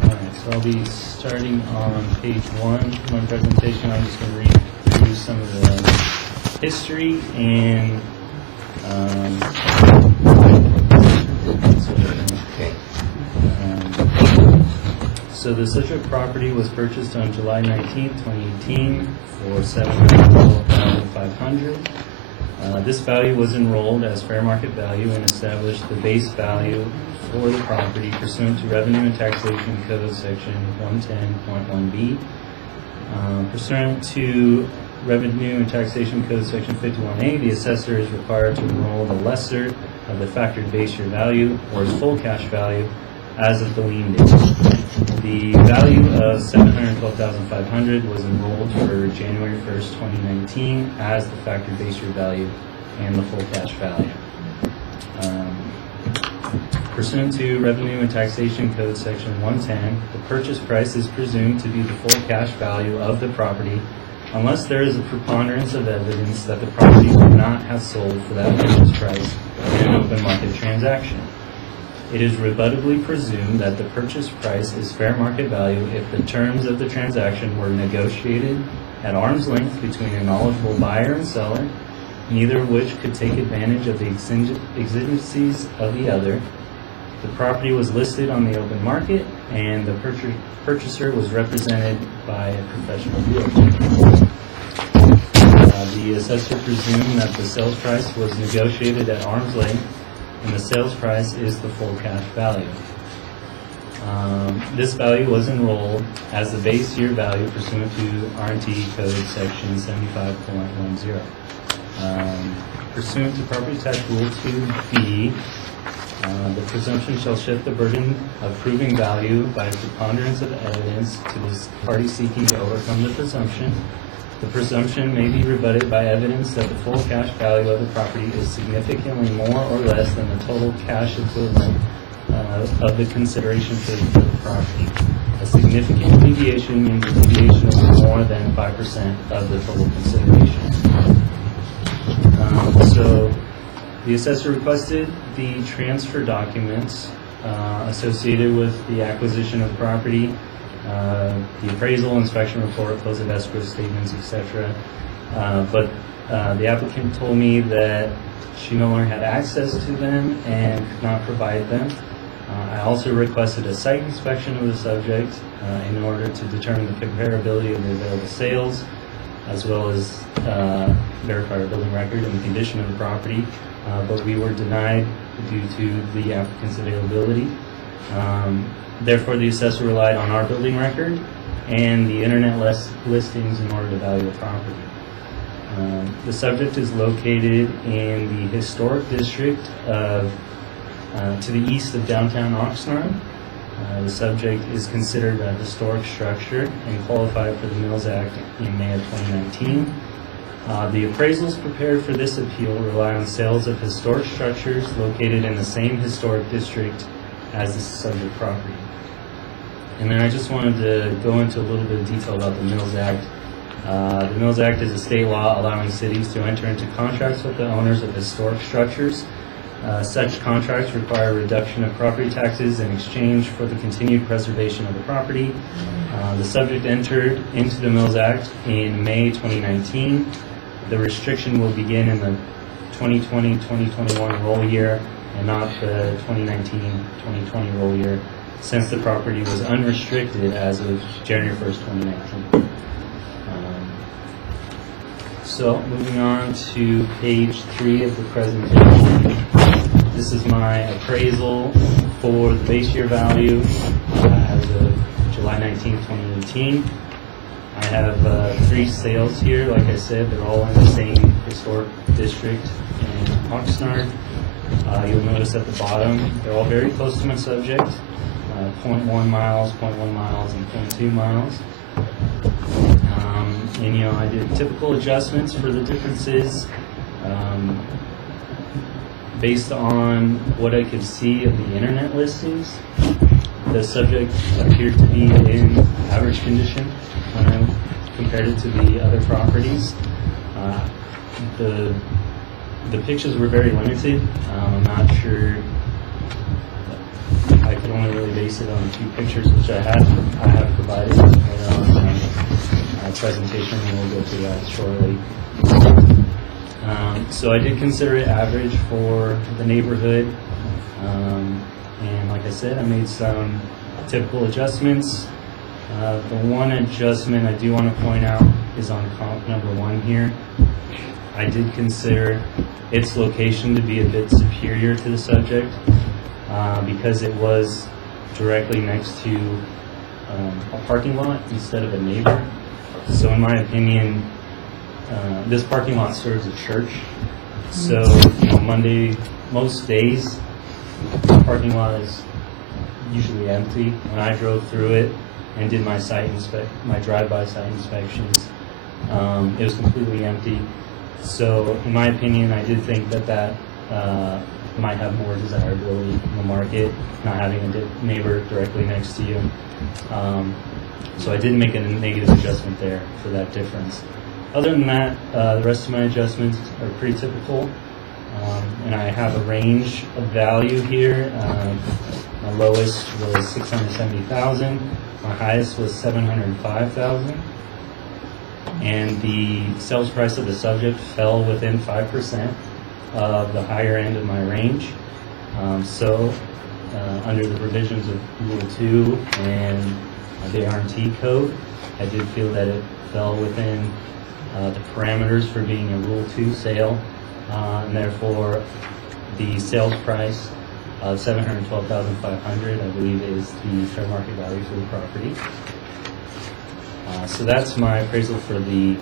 Alright, so I'll be starting on page 1 of my presentation. I'm just going to read through some of the history and so the subject property was purchased on July 19, 2018 for $712,500. This value was enrolled as fair market value and established the base value for the property pursuant to Revenue and Taxation Code Section 110.1B. Pursuant to Revenue and Taxation Code Section 51A, the assessor is required to enroll the lesser of the factored base year value or its full cash value as of the lien date. The value of $712,500 was enrolled for January 1st, 2019 as the factored base year value and the full cash value. Pursuant to Revenue and Taxation Code Section 110, the purchase price is presumed to be the full cash value of the property unless there is a preponderance of evidence that the property would not have sold for that purchase price in an open market transaction. It is rebuttably presumed that the purchase price is fair market value if the terms of the transaction were negotiated at arm's length between a knowledgeable buyer and seller, neither of which could take advantage of the exigencies of the other. The property was listed on the open market, and the purchaser was represented by a professional realtor. The assessor presumed that the sales price was negotiated at arm's length, and the sales price is the full cash value. This value was enrolled as the base year value pursuant to R&T Code Section 75.10. Pursuant to Property Tax Rule 2B, the presumption shall shift the burden of proving value by a preponderance of evidence to the party seeking to overcome the presumption. The presumption may be rebutted by evidence that the full cash value of the property is significantly more or less than the total cash equivalent of the consideration paid for the property. A significant deviation means a deviation of more than 5% of the total consideration. So the assessor requested the transfer documents associated with the acquisition of the property, the appraisal, inspection report, close of escrow statements, etc. But the applicant told me that she no longer had access to them and could not provide them. I also requested a site inspection of the subject in order to determine the comparability of the available sales, as well as verify our building record and the condition of the property, but we were denied due to the applicant's availability. Therefore, the assessor relied on our building record and the internet listings in order to value the property. The subject is located in the historic district of to the east of downtown Oxnard. The subject is considered a historic structure and qualified for the Mills Act in May of 2019. The appraisals prepared for this appeal rely on sales of historic structures located in the same historic district as the subject property. And then I just wanted to go into a little bit of detail about the Mills Act. The Mills Act is a state law allowing cities to enter into contracts with the owners of historic structures. Such contracts require a reduction of property taxes in exchange for the continued preservation of the property. The subject entered into the Mills Act in May 2019. The restriction will begin in the 2020-2021 roll year and not the 2019-2020 roll year, since the property was unrestricted as of January 1st, 2019. So moving on to page 3 of the presentation. This is my appraisal for the base year value as of July 19, 2018. I have 3 sales here. Like I said, they're all in the same historic district in Oxnard. You'll notice at the bottom, they're all very close to my subject. 0.1 miles, 0.1 miles, and 0.2 miles. And I did typical adjustments for the differences based on what I could see of the internet listings. The subject appeared to be in average condition when I compared it to the other properties. The pictures were very limited. I'm not sure. I could only really base it on 2 pictures, which I have provided later on in my presentation, and we'll go through that shortly. So I did consider it average for the neighborhood, and like I said, I made some typical adjustments. The one adjustment I do want to point out is on comp number 1 here. I did consider its location to be a bit superior to the subject because it was directly next to a parking lot instead of a neighbor. So in my opinion, this parking lot serves a church. So, most days, the parking lot is usually empty. When I drove through it and did my drive-by site inspections, it was completely empty. So, in my opinion, I did think that might have more desirability in the market, not having a neighbor directly next to you. So I did make a negative adjustment there for that difference. Other than that, the rest of my adjustments are pretty typical. And I have a range of value here. My lowest was $670,000. My highest was $705,000. And the sales price of the subject fell within 5% of the higher end of my range. Under the provisions of Rule 2 and the R&T code, I did feel that it fell within the parameters for being a Rule 2 sale, and therefore the sales price of $712,500, I believe, is the fair market value for the property. So that's my appraisal for the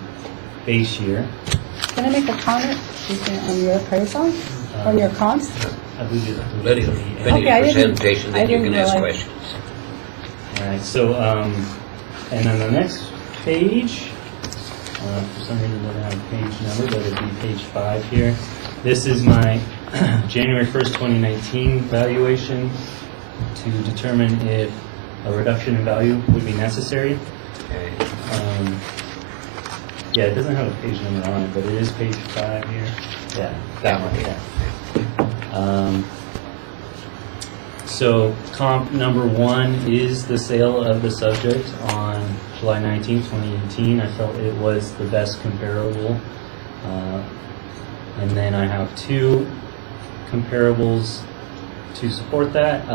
base year. Can I make a comment on your appraisal, on your comps? I believe it's Let him finish Okay, I the didn't- presentation, I then you didn't can ask realize- questions. All right, so, and then the next page, for some reason it doesn't have a page number, but it'd be page 5 here. This is my January 1st, 2019 valuation to determine if a reduction in value would be necessary. Okay. Yeah, it doesn't have a page number on it, but it is page 5 here. Yeah, that one, yeah. So comp number 1 is the sale of the subject on July 19, 2018. I felt it was the best comparable. And then I have 2 comparables to support that.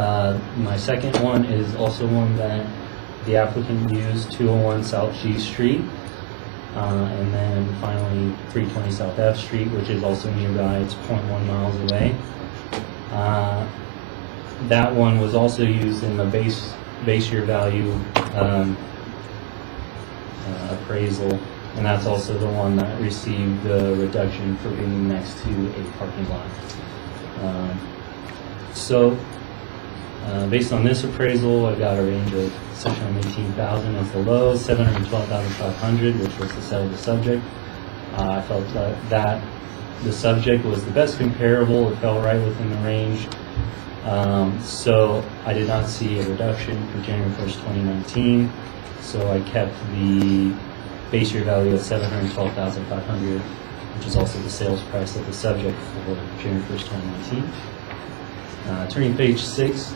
My second one is also one that the applicant used, 201 South G Street. And then finally 320 South F Street, which is also nearby. It's 0.1 miles away. That one was also used in the base year value appraisal, and that's also the one that received the reduction for being next to a parking lot. Based on this appraisal, I got a range of $618,000 as the low, $712,500, which was the sale of the subject. I felt that the subject was the best comparable. It fell right within the range. So I did not see a reduction for January 1st, 2019. So I kept the base year value at $712,500, which is also the sales price of the subject for January 1st, 2019. Turning page 6,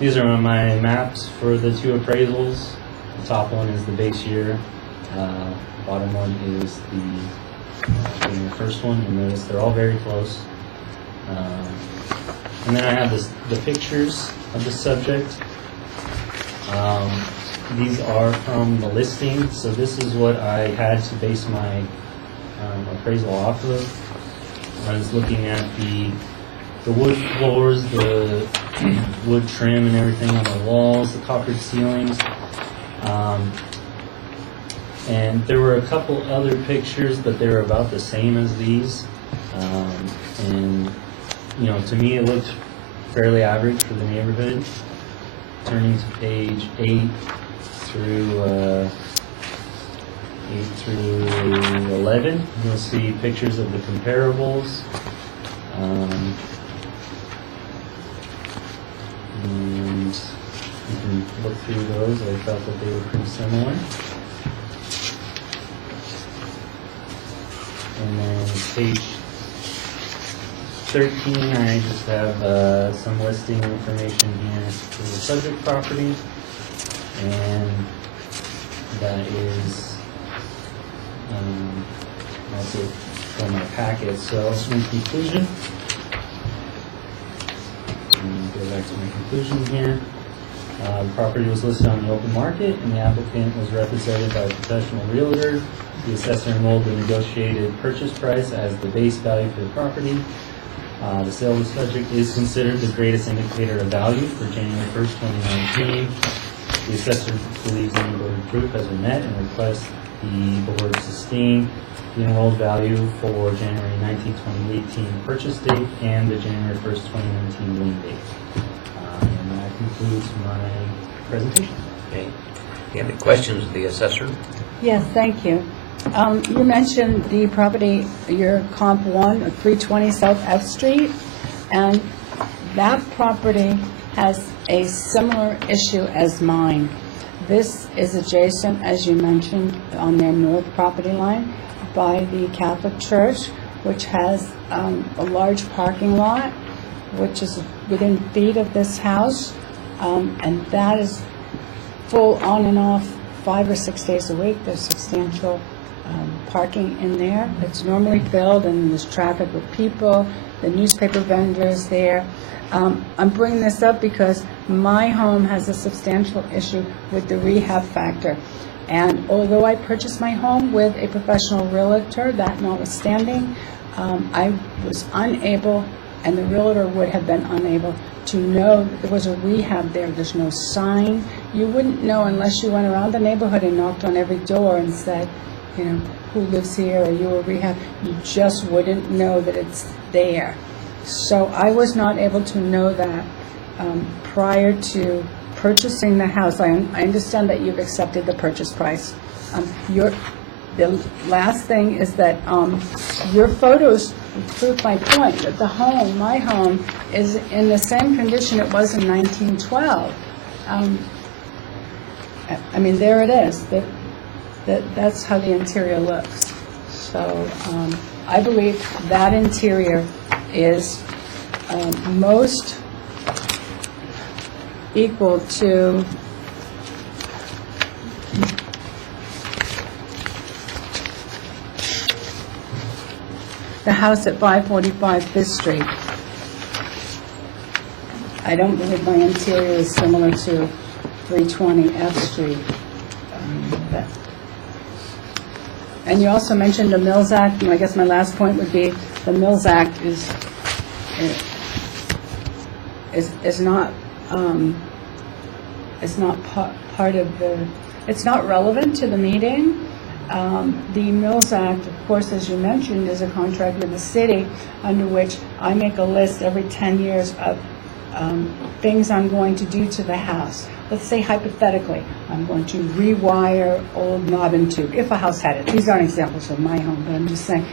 these are my maps for the 2 appraisals. The top one is the base year. Bottom one is the January 1st one. You'll notice they're all very close. And then I have the pictures of the subject. These are from the listing, so this is what I had to base my appraisal off of. I was looking at the wood floors, the wood trim and everything on the walls, the coppered ceilings. And there were a couple other pictures, but they were about the same as these. And to me it looked fairly average for the neighborhood. Turning to page 8 through 11, you'll see pictures of the comparables. And you can look through those. I felt that they were pretty similar. And then page 13, I just have some listing information here for the subject property. And that is also from my packet. So in conclusion, go back to my conclusion here. The property was listed on the open market, and the applicant was represented by a professional realtor. The assessor enrolled the negotiated purchase price as the base value for the property. The sale of the subject is considered the greatest indicator of value for January 1st, 2019. The assessor believes the burden of proof has been met and requests the board sustain the enrolled value for January 19, 2018 purchase date and the January 1st, 2019 lien date. And that concludes my presentation. Okay. Do you have any questions of the assessor? Yes, thank you. You mentioned the property, your comp 1, 320 South F Street, and that property has a similar issue as mine. This is adjacent, as you mentioned, on their north property line by the Catholic Church, which has a large parking lot, which is within feet of this house, and that is full on and off 5 or 6 days a week. There's substantial parking in there. It's normally filled, and there's traffic with people, the newspaper vendors there. I'm bringing this up because my home has a substantial issue with the rehab factor. And although I purchased my home with a professional realtor, that notwithstanding, I was unable, and the realtor would have been unable, to know that there was a rehab there. There's no sign. You wouldn't know unless you went around the neighborhood and knocked on every door and said, you know, who lives here, are you a rehab? You just wouldn't know that it's there. So I was not able to know that prior to purchasing the house. I understand that you've accepted the purchase price. The last thing is that your photos prove my point, that the home, my home, is in the same condition it was in 1912. I mean, there it is. That's how the interior looks. So I believe that interior is most equal to the house at 545 Fifth Street. I don't believe my interior is similar to 320 F Street. And you also mentioned the Mills Act, and I guess my last point would be the Mills Act is not part of the, it's not relevant to the meeting. The Mills Act, of course, as you mentioned, is a contract with the city under which I make a list every 10 years of things I'm going to do to the house. Let's say hypothetically, I'm going to rewire old knob and tube, if a house had it. These aren't examples of my home, but I'm just saying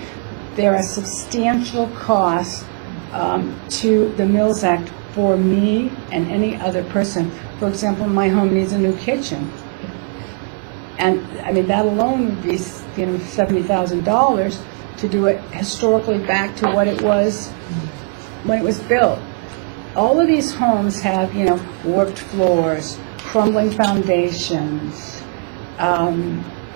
there are substantial costs to the Mills Act for me and any other person. For example, my home needs a new kitchen. And I mean, that alone would be, you know, $70,000 to do it historically back to what it was when it was built. All of these homes have, you know, warped floors, crumbling foundations,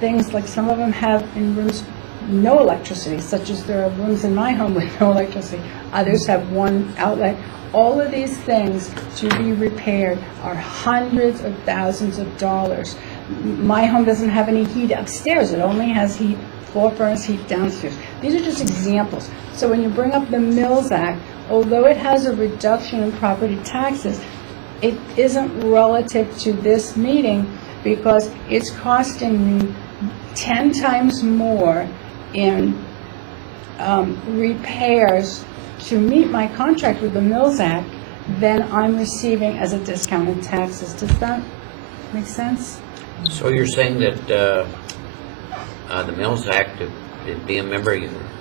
things like some of them have in rooms no electricity, such as there are rooms in my home with no electricity. Others have one outlet. All of these things to be repaired are hundreds of thousands of dollars. My home doesn't have any heat upstairs. It only has heat, floor furnace heat downstairs. These are just examples. So when you bring up the Mills Act, although it has a reduction in property taxes, it isn't relative to this meeting because it's costing me 10 times more in repairs to meet my contract with the Mills Act than I'm receiving as a discount in taxes. Does that make sense? So you're saying that the Mills Act, to be a member,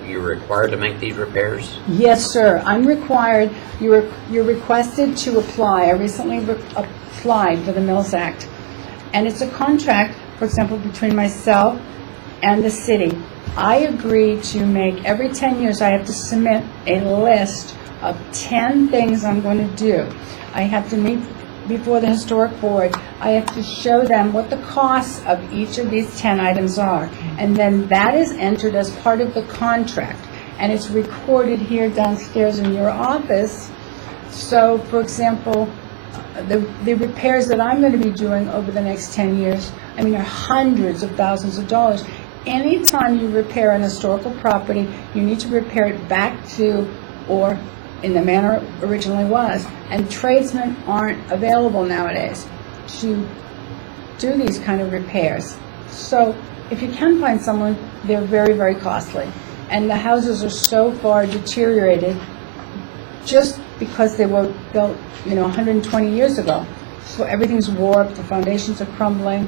you're required to make these repairs? Yes, sir. I'm required. You're requested to apply. I recently applied for the Mills Act. And it's a contract, for example, between myself and the city. I agreed to make, every 10 years, I have to submit a list of 10 things I'm going to do. I have to meet before the historic board. I have to show them what the costs of each of these 10 items are. And then that is entered as part of the contract. And it's recorded here downstairs in your office. So, for example, the repairs that I'm going to be doing over the next 10 years, I mean, are hundreds of thousands of dollars. Anytime you repair an historical property, you need to repair it back to, or in the manner it originally was. And tradesmen aren't available nowadays to do these kind of repairs. So if you can find someone, they're very, very costly. And the houses are so far deteriorated just because they were built, 120 years ago. So everything's warped, the foundations are crumbling.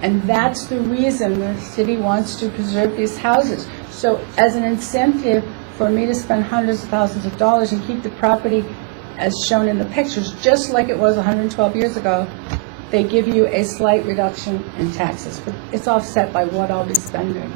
And that's the reason the city wants to preserve these houses. So as an incentive for me to spend hundreds of thousands of dollars and keep the property as shown in the pictures, just like it was 112 years ago, they give you a slight reduction in taxes. But it's offset by what I'll be spending.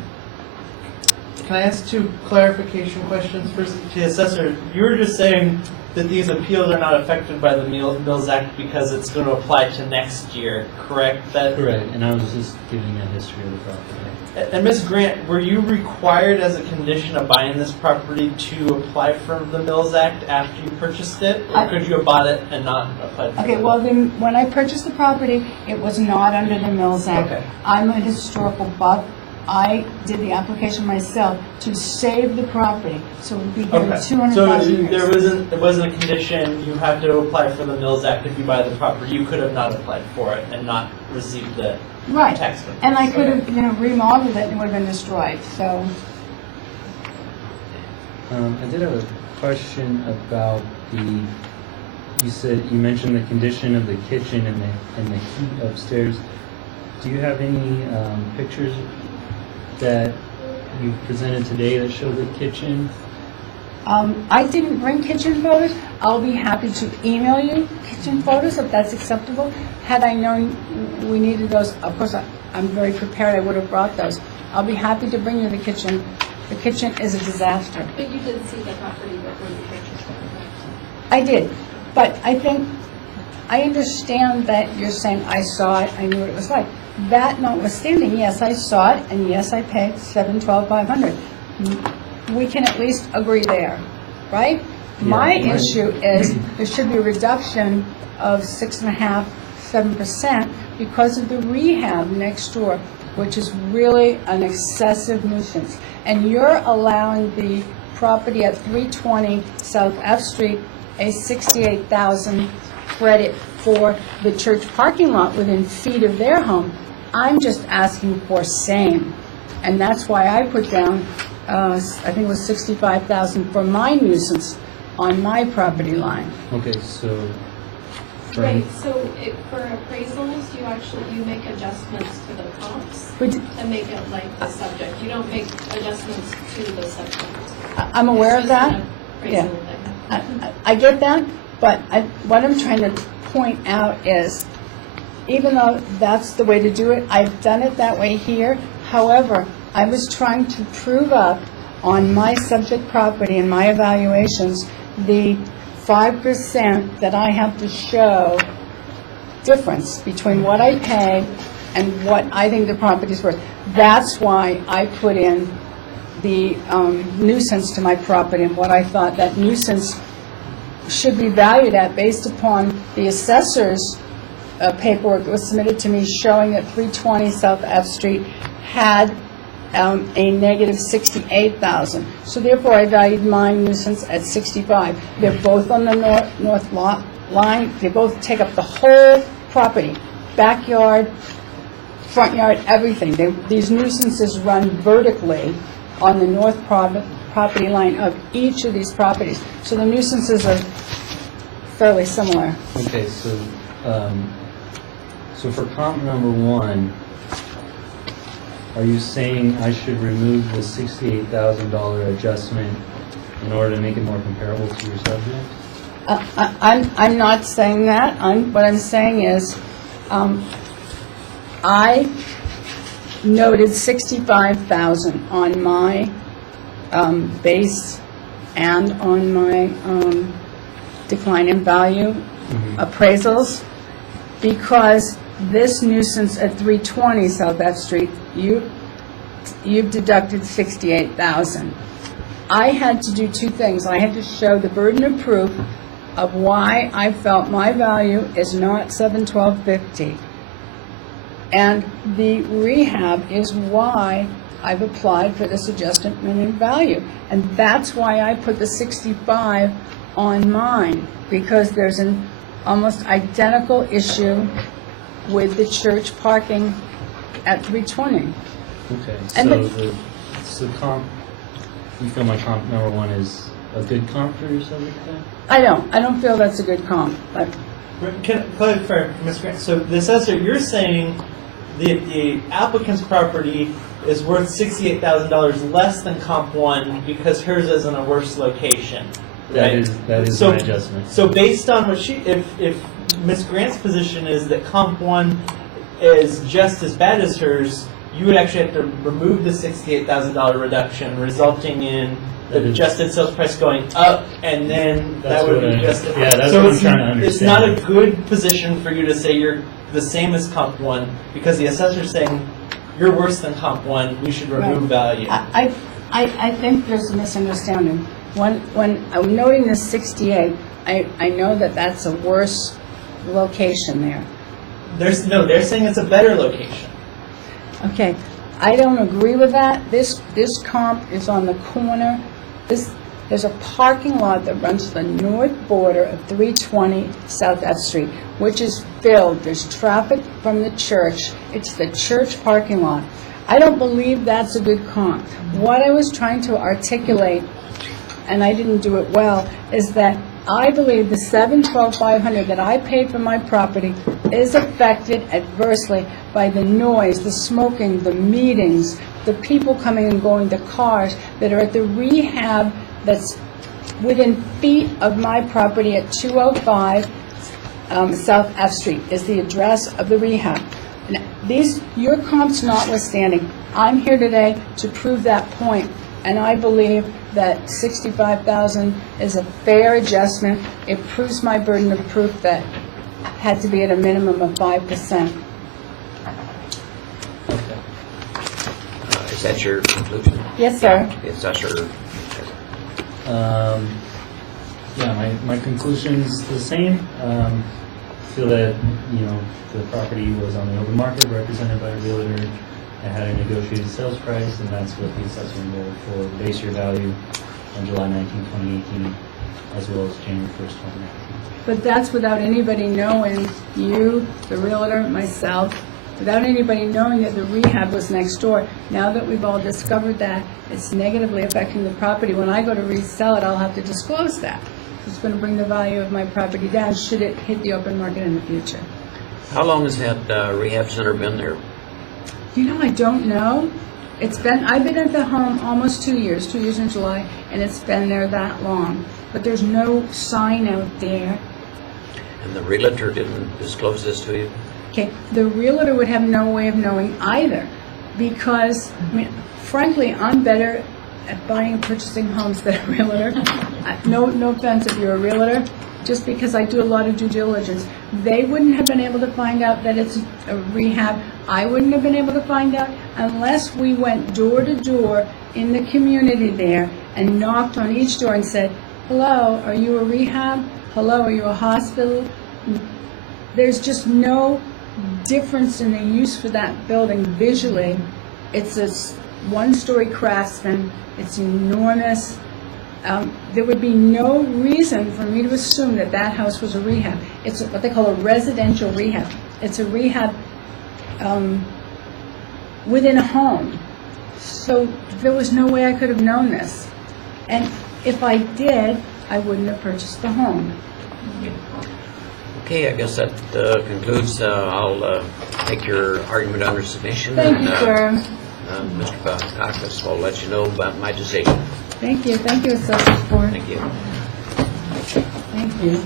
Can I ask 2 clarification questions first to the assessor? You were just saying that these appeals are not affected by the Mills Act because it's going to apply to next year, correct? Correct, and I was just giving a history of the property. And Ms. Grant, were you required as a condition of buying this property to apply for the Mills Act after you purchased it? Or could you have bought it and not applied for it? Okay, well, then, when I purchased the property, it was not under the Mills Act. Okay. I'm a historical buff. I did the application myself to save the property, so it would be here in Okay, 200,000 so years. there wasn't a condition you have to apply for the Mills Act if you buy the property. You could have not applied for it and not received the Right, tax benefits. and I could have, remodeled it and it would have been destroyed, so. I did have a question about you mentioned the condition of the kitchen and the heat upstairs. Do you have any pictures that you presented today that show the kitchen? I didn't bring kitchen photos. I'll be happy to email you kitchen photos if that's acceptable. Had I known we needed those, of course, I'm very prepared, I would have brought those. I'll be happy to bring you the kitchen. The kitchen is a disaster. But you did see the property before you purchased it. I did, but I understand that you're saying, I saw it, I knew what it was like. That notwithstanding, yes, I saw it, and yes, I paid $712,500. We can at least agree there, right? My issue is there should be a reduction of 6.5%, 7% because of the rehab next door, which is really an excessive nuisance. And you're allowing the property at 320 South F Street a $68,000 credit for the church parking lot within feet of their home. I'm just asking for same. And that's why I put down, I think it was $65,000 for my nuisance on my property line. Okay, so Right, so for appraisals, you make adjustments to the comps But and make it like the subject. You don't make adjustments to the subject. I'm aware of It's just that. an Yeah. appraisal thing. I get that, but what I'm trying to point out is, even though that's the way to do it, I've done it that way here. However, I was trying to prove up on my subject property and my evaluations, the 5% that I have to show difference between what I pay and what I think the property's worth. That's why I put in the nuisance to my property and what I thought that nuisance should be valued at based upon the assessor's paperwork that was submitted to me showing that 320 South F Street had a negative $68,000. So therefore, I valued my nuisance at $65,000. They're both on the north lot line. They both take up the whole property, backyard, front yard, everything. These nuisances run vertically on the north property line of each of these properties. So the nuisances are fairly similar. okay, so for comp number 1, are you saying I should remove the $68,000 adjustment in order to make it more comparable to your subject? I'm not saying that. What I'm saying is, I noted 65,000 on my base and on my decline in value appraisals, because this nuisance at 320 South F Street, you've deducted 68,000. I had to do two things. I had to show the burden of proof of why I felt my value is not $712.50. And the rehab is why I've applied for this adjustment in value. And that's why I put the 65 on mine, because there's an almost identical issue with the church parking at 320. Okay, And so comp, you feel my comp number one is a good comp for yourself like that? I don't feel that's a good comp, but Can I clarify, Ms. Grant? So the assessor, you're saying the applicant's property is worth $68,000 less than Comp 1 because hers is in a worse location, right? That is So- my adjustment. So based on what if Ms. Grant's position is that Comp 1 is just as bad as hers, you would actually have to remove the $68,000 reduction, resulting in the That is- adjusted sales price going up, and then That's that would what be I- just. yeah, that's so what I'm it's- trying to It's not a understand. good position for you to say you're the same as Comp 1, because the assessor's saying you're worse than Comp 1, we should remove value. I think there's a misunderstanding. When I'm noting the 68, I know that that's a worse location there. They're saying it's a better location. Okay, I don't agree with that. This comp is on the corner. There's a parking lot that runs to the north border of 320 South F Street, which is filled. There's traffic from the church. It's the church parking lot. I don't believe that's a good comp. What I was trying to articulate, and I didn't do it well, is that I believe the $712,500 that I paid for my property is affected adversely by the noise, the smoking, the meetings, the people coming and going, the cars that are at the rehab that's within feet of my property at 205 South F Street is the address of the rehab. Now, your comps notwithstanding, I'm here today to prove that point, and I believe that 65,000 is a fair adjustment. It proves my burden of proof that had to be at a minimum of 5%. Is that your conclusion? Yes, sir. Is that your, Yeah, my conclusion's the same. Feel that, the property was on the open market, represented by a realtor, that had a negotiated sales price, and that's what the assessor enrolled for base year value on July 19, 2018, as well as January 1st, 2019. But that's without anybody knowing, you, the realtor, myself, without anybody knowing that the rehab was next door. Now that we've all discovered that, it's negatively affecting the property. When I go to resell it, I'll have to disclose that. It's going to bring the value of my property down should it hit the open market in the future. how long has that rehab center been there? I don't know. I've been at the home almost 2 years in July, and it's been there that long. But there's no sign out there. And the realtor didn't disclose this to you? Okay, the realtor would have no way of knowing either, because, frankly, I'm better at buying and purchasing homes than a realtor. No offense if you're a realtor, just because I do a lot of due diligence. They wouldn't have been able to find out that it's a rehab. I wouldn't have been able to find out unless we went door to door in the community there and knocked on each door and said, hello, are you a rehab? Hello, are you a hospital? There's just no difference in the use for that building visually. It's a one-story Craftsman. It's enormous. There would be no reason for me to assume that that house was a rehab. It's what they call a residential rehab. It's a rehab within a home. So there was no way I could have known this. And if I did, I wouldn't have purchased the home. Okay, I guess that concludes. I'll take your argument under submission. Thank you, sir. Mr. Bakakis will let you know about my decision. Thank you, Assessor Ford. Thank you. Thank you.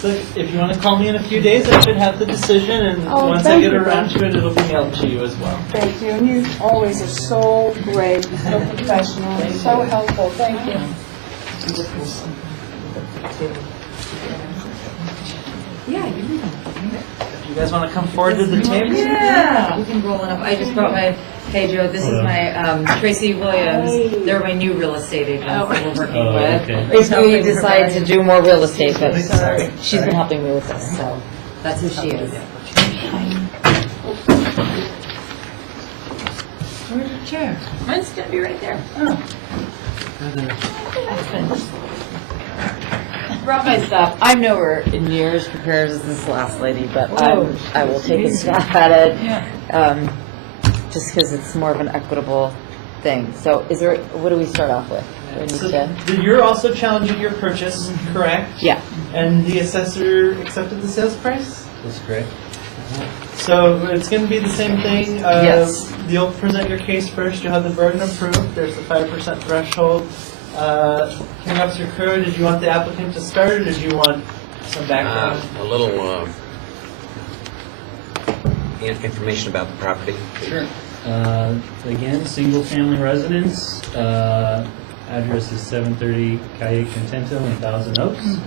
So if you want to call me in a few days, I should have the decision, and once I get around to it, it'll be mailed to you as well. Thank you, and you always are so great, so professional, so helpful, thank you. Yeah, You guys want to come forward to the table? yeah. We can roll it up. I just brought my, hey Joe, this is my Tracy Williams. They're my new real estate agents that we're working Oh, with. okay. If we decide to do more real estate, but she's been helping me with this, so that's who she is. Where's your chair? Mine's gonna be right there. Brought my stuff. I'm nowhere near as prepared as this last lady, but I will take a stab at it. Just because it's more of an equitable thing. So is there, what do we start off with? Do I need So to- you're also challenging your purchase, correct? Yeah. And the assessor accepted the sales price? That's correct. So it's going to be the same thing. Yes. You'll present your case first. You'll have the burden of proof. There's the 5% threshold. Hearing Officer Crowe, did you want the applicant to start, or did you want some background? A little information about the property. Sure. Again, single-family residence. Address is 730 Calle Contento in Thousand Oaks.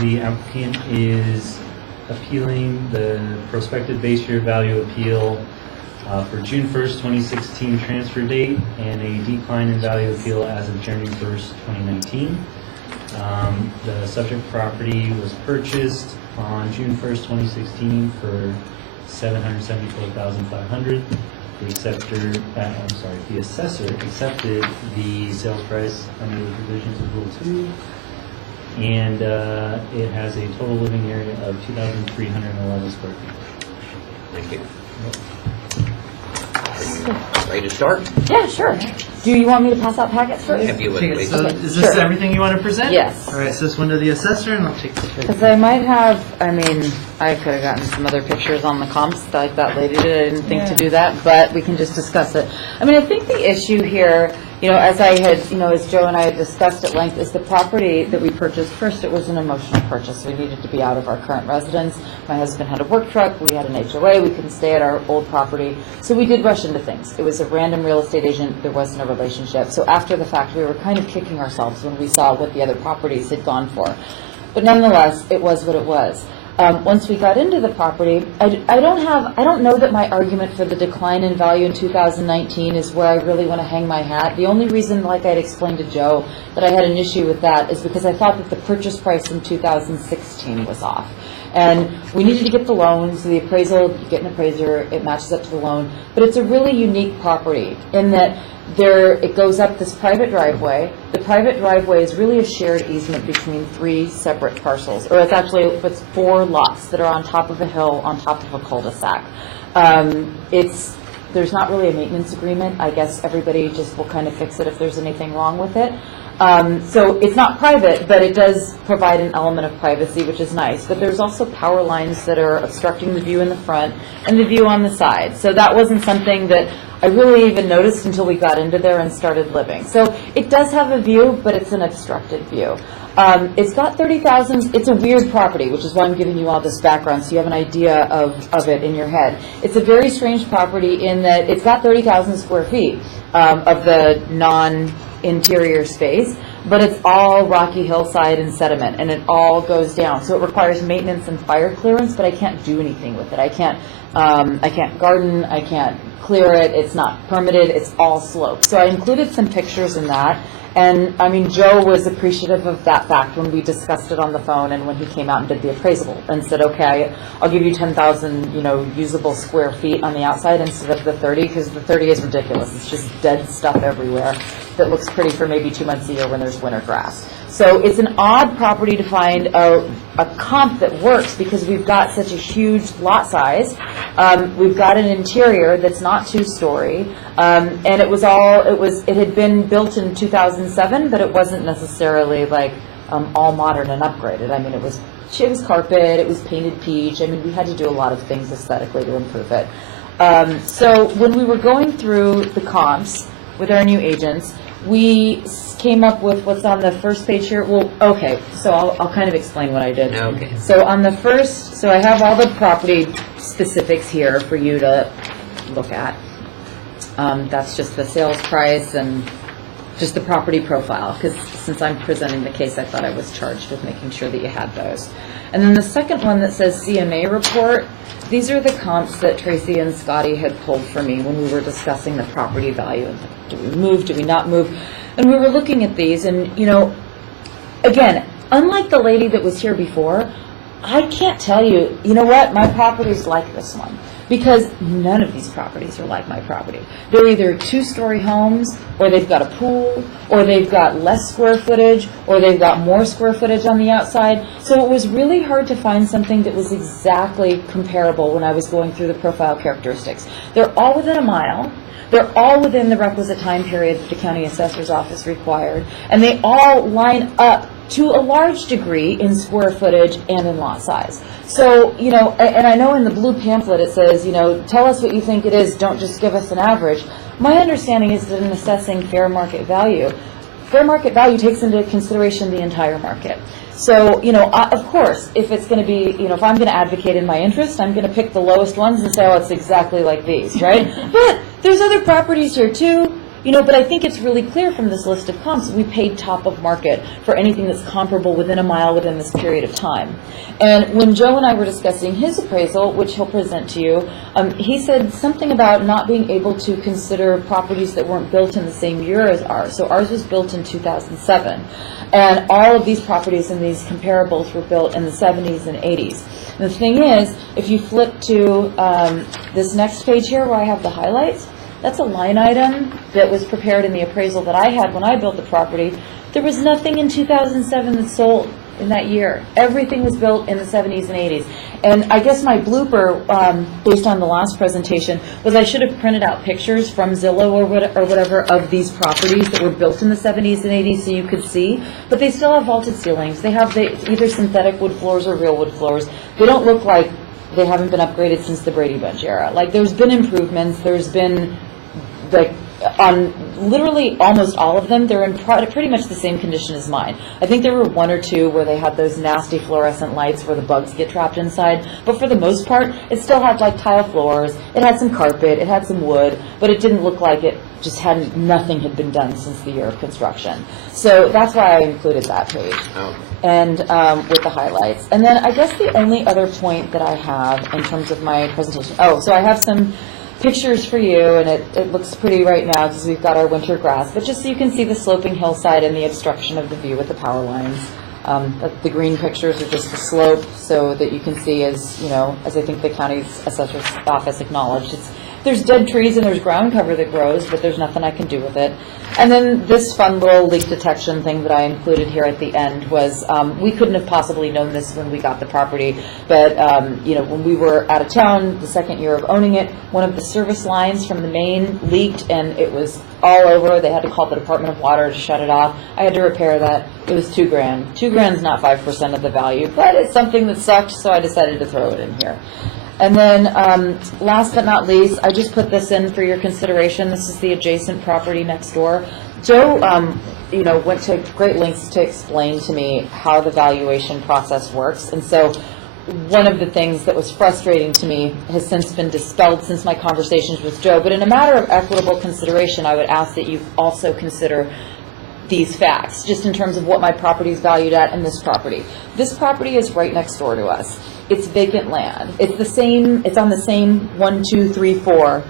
The applicant is appealing the prospective base year value appeal for June 1st, 2016 transfer date, and a decline in value appeal as of January 1st, 2019. The subject property was purchased on June 1st, 2016 for $774,500. The assessor accepted the sales price under the provisions of Rule 2, and it has a total living area of 2,311 square feet. Thank you. Are you ready to start? Yeah, sure. Do you want me to pass out packets first? If you would, Okay, please. so Okay, is this sure. everything you want to present? Yes. All right, so this one to the assessor, and I'll take the picture. Because I might have, I mean, I could have gotten some other pictures on the comps like that lady did. I didn't think to do that, but we can just discuss it. I mean, I think the issue here, you know, as I had, you know, as Joe and I had discussed at length, is the property that we purchased. First, it was an emotional purchase. We needed to be out of our current residence. My husband had a work truck. We had an HOA. We couldn't stay at our old property. So we did rush into things. It was a random real estate agent. There wasn't a relationship. So after the fact, we were kind of kicking ourselves when we saw what the other properties had gone for. But nonetheless, it was what it was. Once we got into the property, I don't know that my argument for the decline in value in 2019 is where I really want to hang my hat. The only reason, like I'd explained to Joe, that I had an issue with that is because I thought that the purchase price in 2016 was off. And we needed to get the loan, so the appraisal, you get an appraiser, it matches up to the loan. But it's a really unique property in that it goes up this private driveway. The private driveway is really a shared easement between 3 separate parcels, or it's 4 lots that are on top of a hill, on top of a cul-de-sac. There's not really a maintenance agreement. I guess everybody just will kind of fix it if there's anything wrong with it. So it's not private, but it does provide an element of privacy, which is nice. But there's also power lines that are obstructing the view in the front and the view on the side. So that wasn't something that I really even noticed until we got into there and started living. So it does have a view, but it's an obstructed view. It's got 30,000, it's a weird property, which is why I'm giving you all this background so you have an idea of it in your head. It's a very strange property in that it's got 30,000 square feet of the non-interior space, but it's all rocky hillside and sediment, and it all goes down. So it requires maintenance and fire clearance, but I can't do anything with it. I can't garden, I can't clear it, it's not permitted, it's all sloped. So I included some pictures in that. And I mean, Joe was appreciative of that fact when we discussed it on the phone and when he came out and did the appraisal and said, okay, I'll give you 10,000, usable square feet on the outside instead of the 30, because the 30 is ridiculous. It's just dead stuff everywhere that looks pretty for maybe 2 months a year when there's winter grass. So it's an odd property to find a comp that works because we've got such a huge lot size. We've got an interior that's not 2-story, and it had been built in 2007, but it wasn't necessarily like all modern and upgraded. I mean, it was carpet, it was painted peach. I mean, we had to do a lot of things aesthetically to improve it. So when we were going through the comps with our new agents, we came up with what's on the first page here. Well, okay, so I'll kind of explain what I did. Okay. So on the first, so I have all the property specifics here for you to look at. That's just the sales price and just the property profile, because since I'm presenting the case, I thought I was charged with making sure that you had those. And then the second one that says CMA report, these are the comps that Tracy and Scotty had pulled for me when we were discussing the property value. Do we move, do we not move? And we were looking at these, and you know, again, unlike the lady that was here before, I can't tell you, you know what, my property's like this one. Because none of these properties are like my property. They're either two-story homes, or they've got a pool, or they've got less square footage, or they've got more square footage on the outside. So it was really hard to find something that was exactly comparable when I was going through the profile characteristics. They're all within a mile. They're all within the requisite time period that the county assessor's office required. And they all line up to a large degree in square footage and in lot size. So, you know, and I know in the blue pamphlet it says, you know, tell us what you think it is, don't just give us an average. My understanding is that in assessing fair market value takes into consideration the entire market. So, you know, of course, if it's going to be, you know, if I'm going to advocate in my interest, I'm going to pick the lowest ones and say, oh, it's exactly like these, right? But there's other properties here too. You know, but I think it's really clear from this list of comps, we paid top of market for anything that's comparable within a mile within this period of time. And when Joe and I were discussing his appraisal, which he'll present to you, he said something about not being able to consider properties that weren't built in the same year as ours. So ours was built in 2007. And all of these properties and these comparables were built in the 70s and 80s. And the thing is, if you flip to this next page here where I have the highlights, that's a line item that was prepared in the appraisal that I had when I built the property. There was nothing in 2007 that sold in that year. Everything was built in the 70s and 80s. And I guess my blooper, based on the last presentation, was I should have printed out pictures from Zillow or whatever of these properties that were built in the 70s and 80s so you could see. But they still have vaulted ceilings. They have either synthetic wood floors or real wood floors. They don't look like they haven't been upgraded since the Brady Bunch era. Like, there's been improvements. There's been, like, on literally almost all of them, they're in pretty much the same condition as mine. I think there were one or two where they had those nasty fluorescent lights where the bugs get trapped inside, but for the most part, it still had like tile floors, it had some carpet, it had some wood, but it didn't look like it just hadn't, nothing had been done since the year of construction. So that's why I included that page. Oh. And with the highlights. And then I guess the only other point that I have in terms of my presentation, so I have some pictures for you, and it looks pretty right now because we've got our winter grass, but just so you can see the sloping hillside and the obstruction of the view with the power lines. The green pictures are just the slope so that you can see, as you know, as I think the county's assessor's office acknowledged, there's dead trees and there's ground cover that grows, but there's nothing I can do with it. And then this fun little leak detection thing that I included here at the end was, we couldn't have possibly known this when we got the property, but you know, when we were out of town, the second year of owning it, one of the service lines from the main leaked and it was all over. They had to call the Department of Water to shut it off. I had to repair that. It was $2,000. $2,000 is not 5% of the value, but it's something that sucked, so I decided to throw it in here. And then last but not least, I just put this in for your consideration. This is the adjacent property next door. Joe, you know, went to great lengths to explain to me how the valuation process works. And so one of the things that was frustrating to me has since been dispelled since my conversations with Joe. But in a matter of equitable consideration, I would ask that you also consider these facts, just in terms of what my property is valued at and this property. This property is right next door to us. It's vacant land. It's the same, it's on the same 1, 2, 3, 4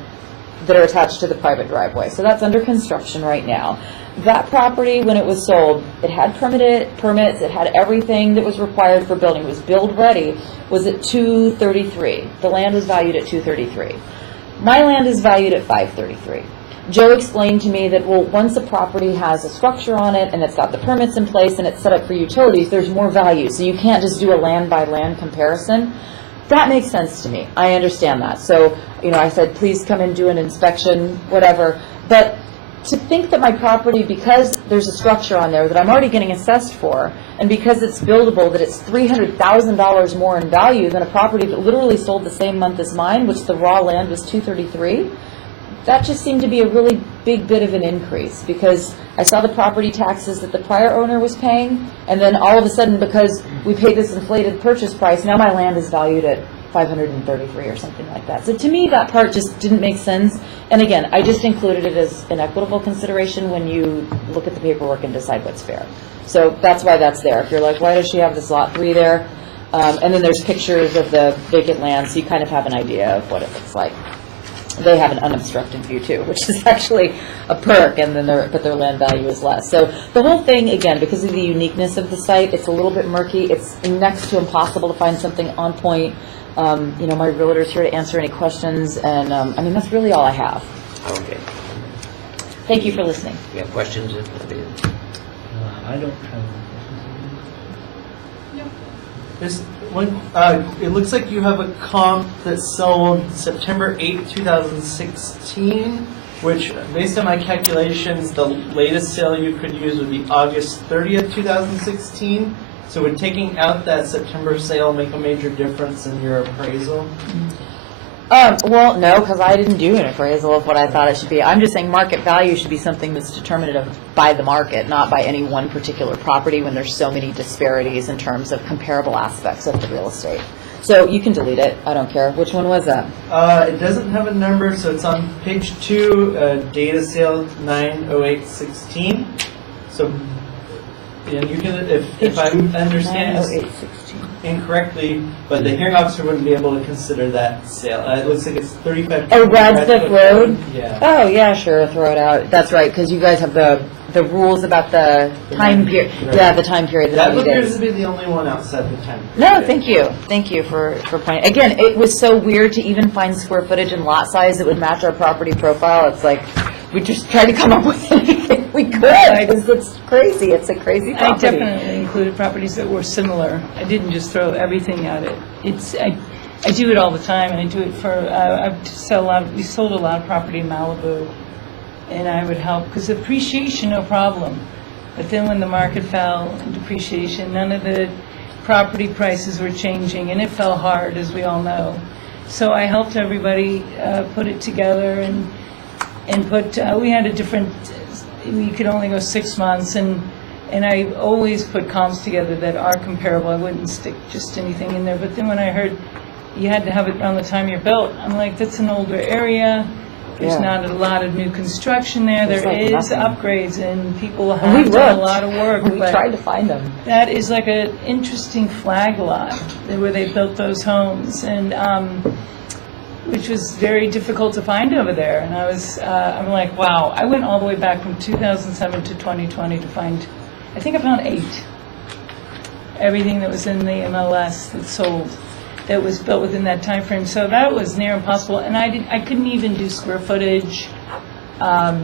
that are attached to the private driveway. So that's under construction right now. That property, when it was sold, it had permits, it had everything that was required for building. It was build ready, was at $233. The land was valued at $233. My land is valued at $533. Joe explained to me that, well, once a property has a structure on it and it's got the permits in place and it's set up for utilities, there's more value. So you can't just do a land-by-land comparison. That makes sense to me. I understand that. So, you know, I said, please come and do an inspection, whatever. But to think that my property, because there's a structure on there that I'm already getting assessed for, and because it's buildable, that it's $300,000 more in value than a property that literally sold the same month as mine, which the raw land was $233, that just seemed to be a really big bit of an increase, because I saw the property taxes that the prior owner was paying, and then all of a sudden, because we paid this inflated purchase price, now my land is valued at 533 or something like that. So to me, that part just didn't make sense. And again, I just included it as an equitable consideration when you look at the paperwork and decide what's fair. So that's why that's there. If you're like, why does she have this lot 3 there? And then there's pictures of the vacant land, so you kind of have an idea of what it looks like. They have an unobstructed view too, which is actually a perk, and then but their land value is less. So the whole thing, again, because of the uniqueness of the site, it's a little bit murky. It's next to impossible to find something on point. You know, my realtor's here to answer any questions, and I mean, that's really all I have. Okay. Thank you for listening. You have questions? I don't have any questions. Just one, it looks like you have a comp that sold September 8th, 2016, which, based on my calculations, the latest sale you could use would be August 30th, 2016. So would taking out that September sale make a major difference in your appraisal? Well, no, because I didn't do an appraisal of what I thought it should be. I'm just saying market value should be something that's determinative by the market, not by any one particular property, when there's so many disparities in terms of comparable aspects of the real estate. So you can delete it. I don't care. Which one was that? It doesn't have a number, so it's on page 2, data sale 90816. So, and you can, if I understand this incorrectly, but the hearing officer wouldn't be able to consider that sale. It looks like it's 35. Oh, Radcliffe Road? Yeah. Oh, yeah, sure, throw it out. That's right, because you guys have the rules about the time period. Right. Yeah, the time period. The That 90 appears days. to be the only one outside the time. No, thank you. Thank you for pointing. Again, it was so weird to even find square footage and lot size that would match our property profile. It's like, we just tried to come up with anything we could, because it's crazy. It's a crazy I property. definitely included properties that were similar. I didn't just throw everything at it. I do it all the time, and I do it for, we sold a lot of property in Malibu, and I would help, because appreciation, no problem. But then when the market fell in depreciation, none of the property prices were changing, and it fell hard, as we all know. So I helped everybody put it together, and we had a different, we could only go 6 months, and I always put comps together that are comparable. I wouldn't stick just anything in there. But then when I heard you had to have it around the time you're built, I'm like, that's an older area. There's not a lot of new construction there. There's There like is nothing. upgrades, and people And have we done a looked. lot of work. We but tried to find them. that is like an interesting flag lot where they built those homes, and which was very difficult to find over there. And I'm like, wow. I went all the way back from 2007 to 2020 to find, I think I found 8. Everything that was in the MLS that sold, that was built within that time frame. So that was near impossible. And I couldn't even do square footage. I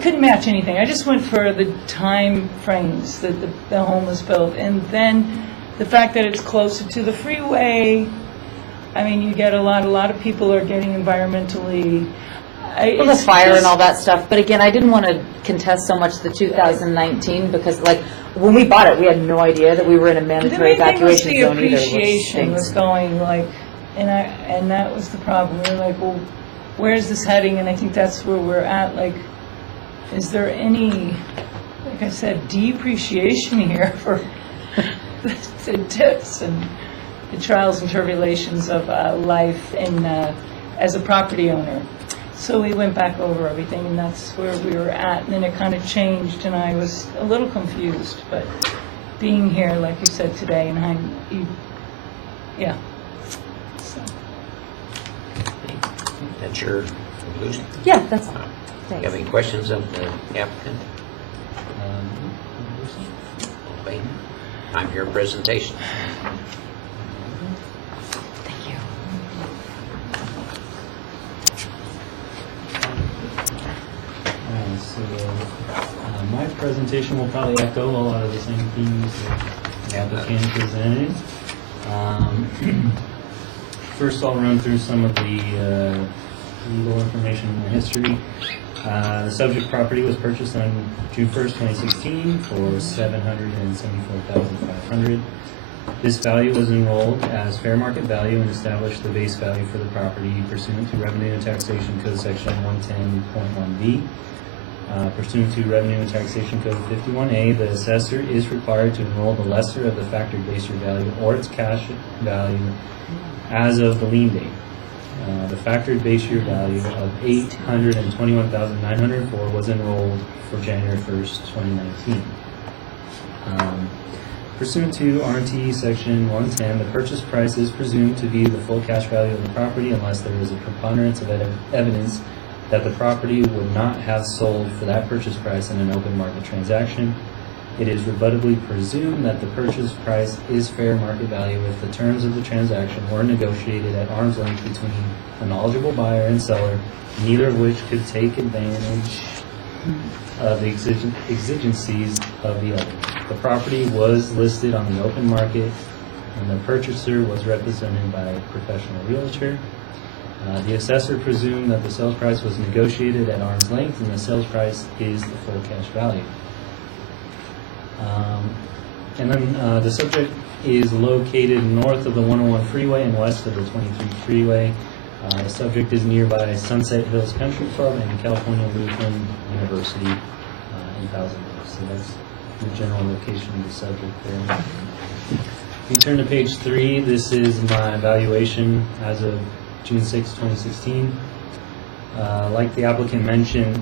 couldn't match anything. I just went for the time frames that the home was built. And then the fact that it's closer to the freeway, I mean, you get a lot of people are getting environmentally. Well, the fire and all that stuff. But again, I didn't want to contest so much the 2019, because like when we bought it, we had no idea that we were in a mandatory evacuation zone either. The appreciation was going like, and that was the problem. We were like, well, where's this heading? And I think that's where we're at. Like, is there any, like I said, depreciation here for the tips and the trials and tribulations of life and as a property owner? So we went back over everything, and that's where we were at. And then it kind of changed, and I was a little confused. But being here, like you said today, and yeah. So. That's your conclusion? Yeah, that's all. Do you Thanks. have any questions of the applicant? Okay. Time for your presentation. Thank you. My presentation will probably echo a lot of the same themes that the applicant presented. First, I'll run through some of the legal information and history. The subject property was purchased on June 1st, 2016 for $774,500. This value was enrolled as fair market value and established the base value for the property pursuant to Revenue and Taxation Code Section 110.1B. Pursuant to Revenue and Taxation Code 51A, the assessor is required to enroll the lesser of the factored base year value or its cash value as of the lien date. The factored base year value of $821,904 was enrolled for January 1st, 2019. Pursuant to RT Section 110, the purchase price is presumed to be the full cash value of the property unless there is a preponderance of evidence that the property would not have sold for that purchase price in an open market transaction. It is rebuttably presumed that the purchase price is fair market value if the terms of the transaction were negotiated at arm's length between a knowledgeable buyer and seller, neither of which could take advantage of the exigencies of the other. The property was listed on the open market, and the purchaser was represented by a professional realtor. The assessor presumed that the sales price was negotiated at arm's length, and the sales price is the full cash value. And then the subject is located north of the 101 freeway and west of the 23 freeway. The subject is nearby Sunset Hills Country Club and California Lutheran University in Thousand Oaks. So that's the general location of the subject there. If you turn to page 3, this is my evaluation as of June 6, 2016. Like the applicant mentioned,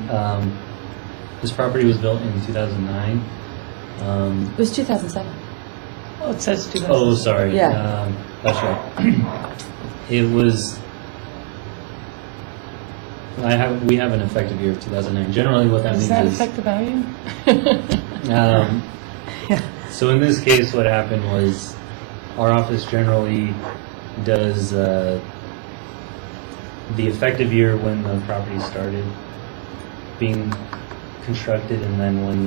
this property was built in 2009. It was 2007. Oh, it says 2000. Oh, sorry. Yeah. That's right. It was. We have an effective year of 2009. Generally, what that Does means that is. affect the value? So in this case, what happened was, our office generally does the effective year when the property started being constructed, and then when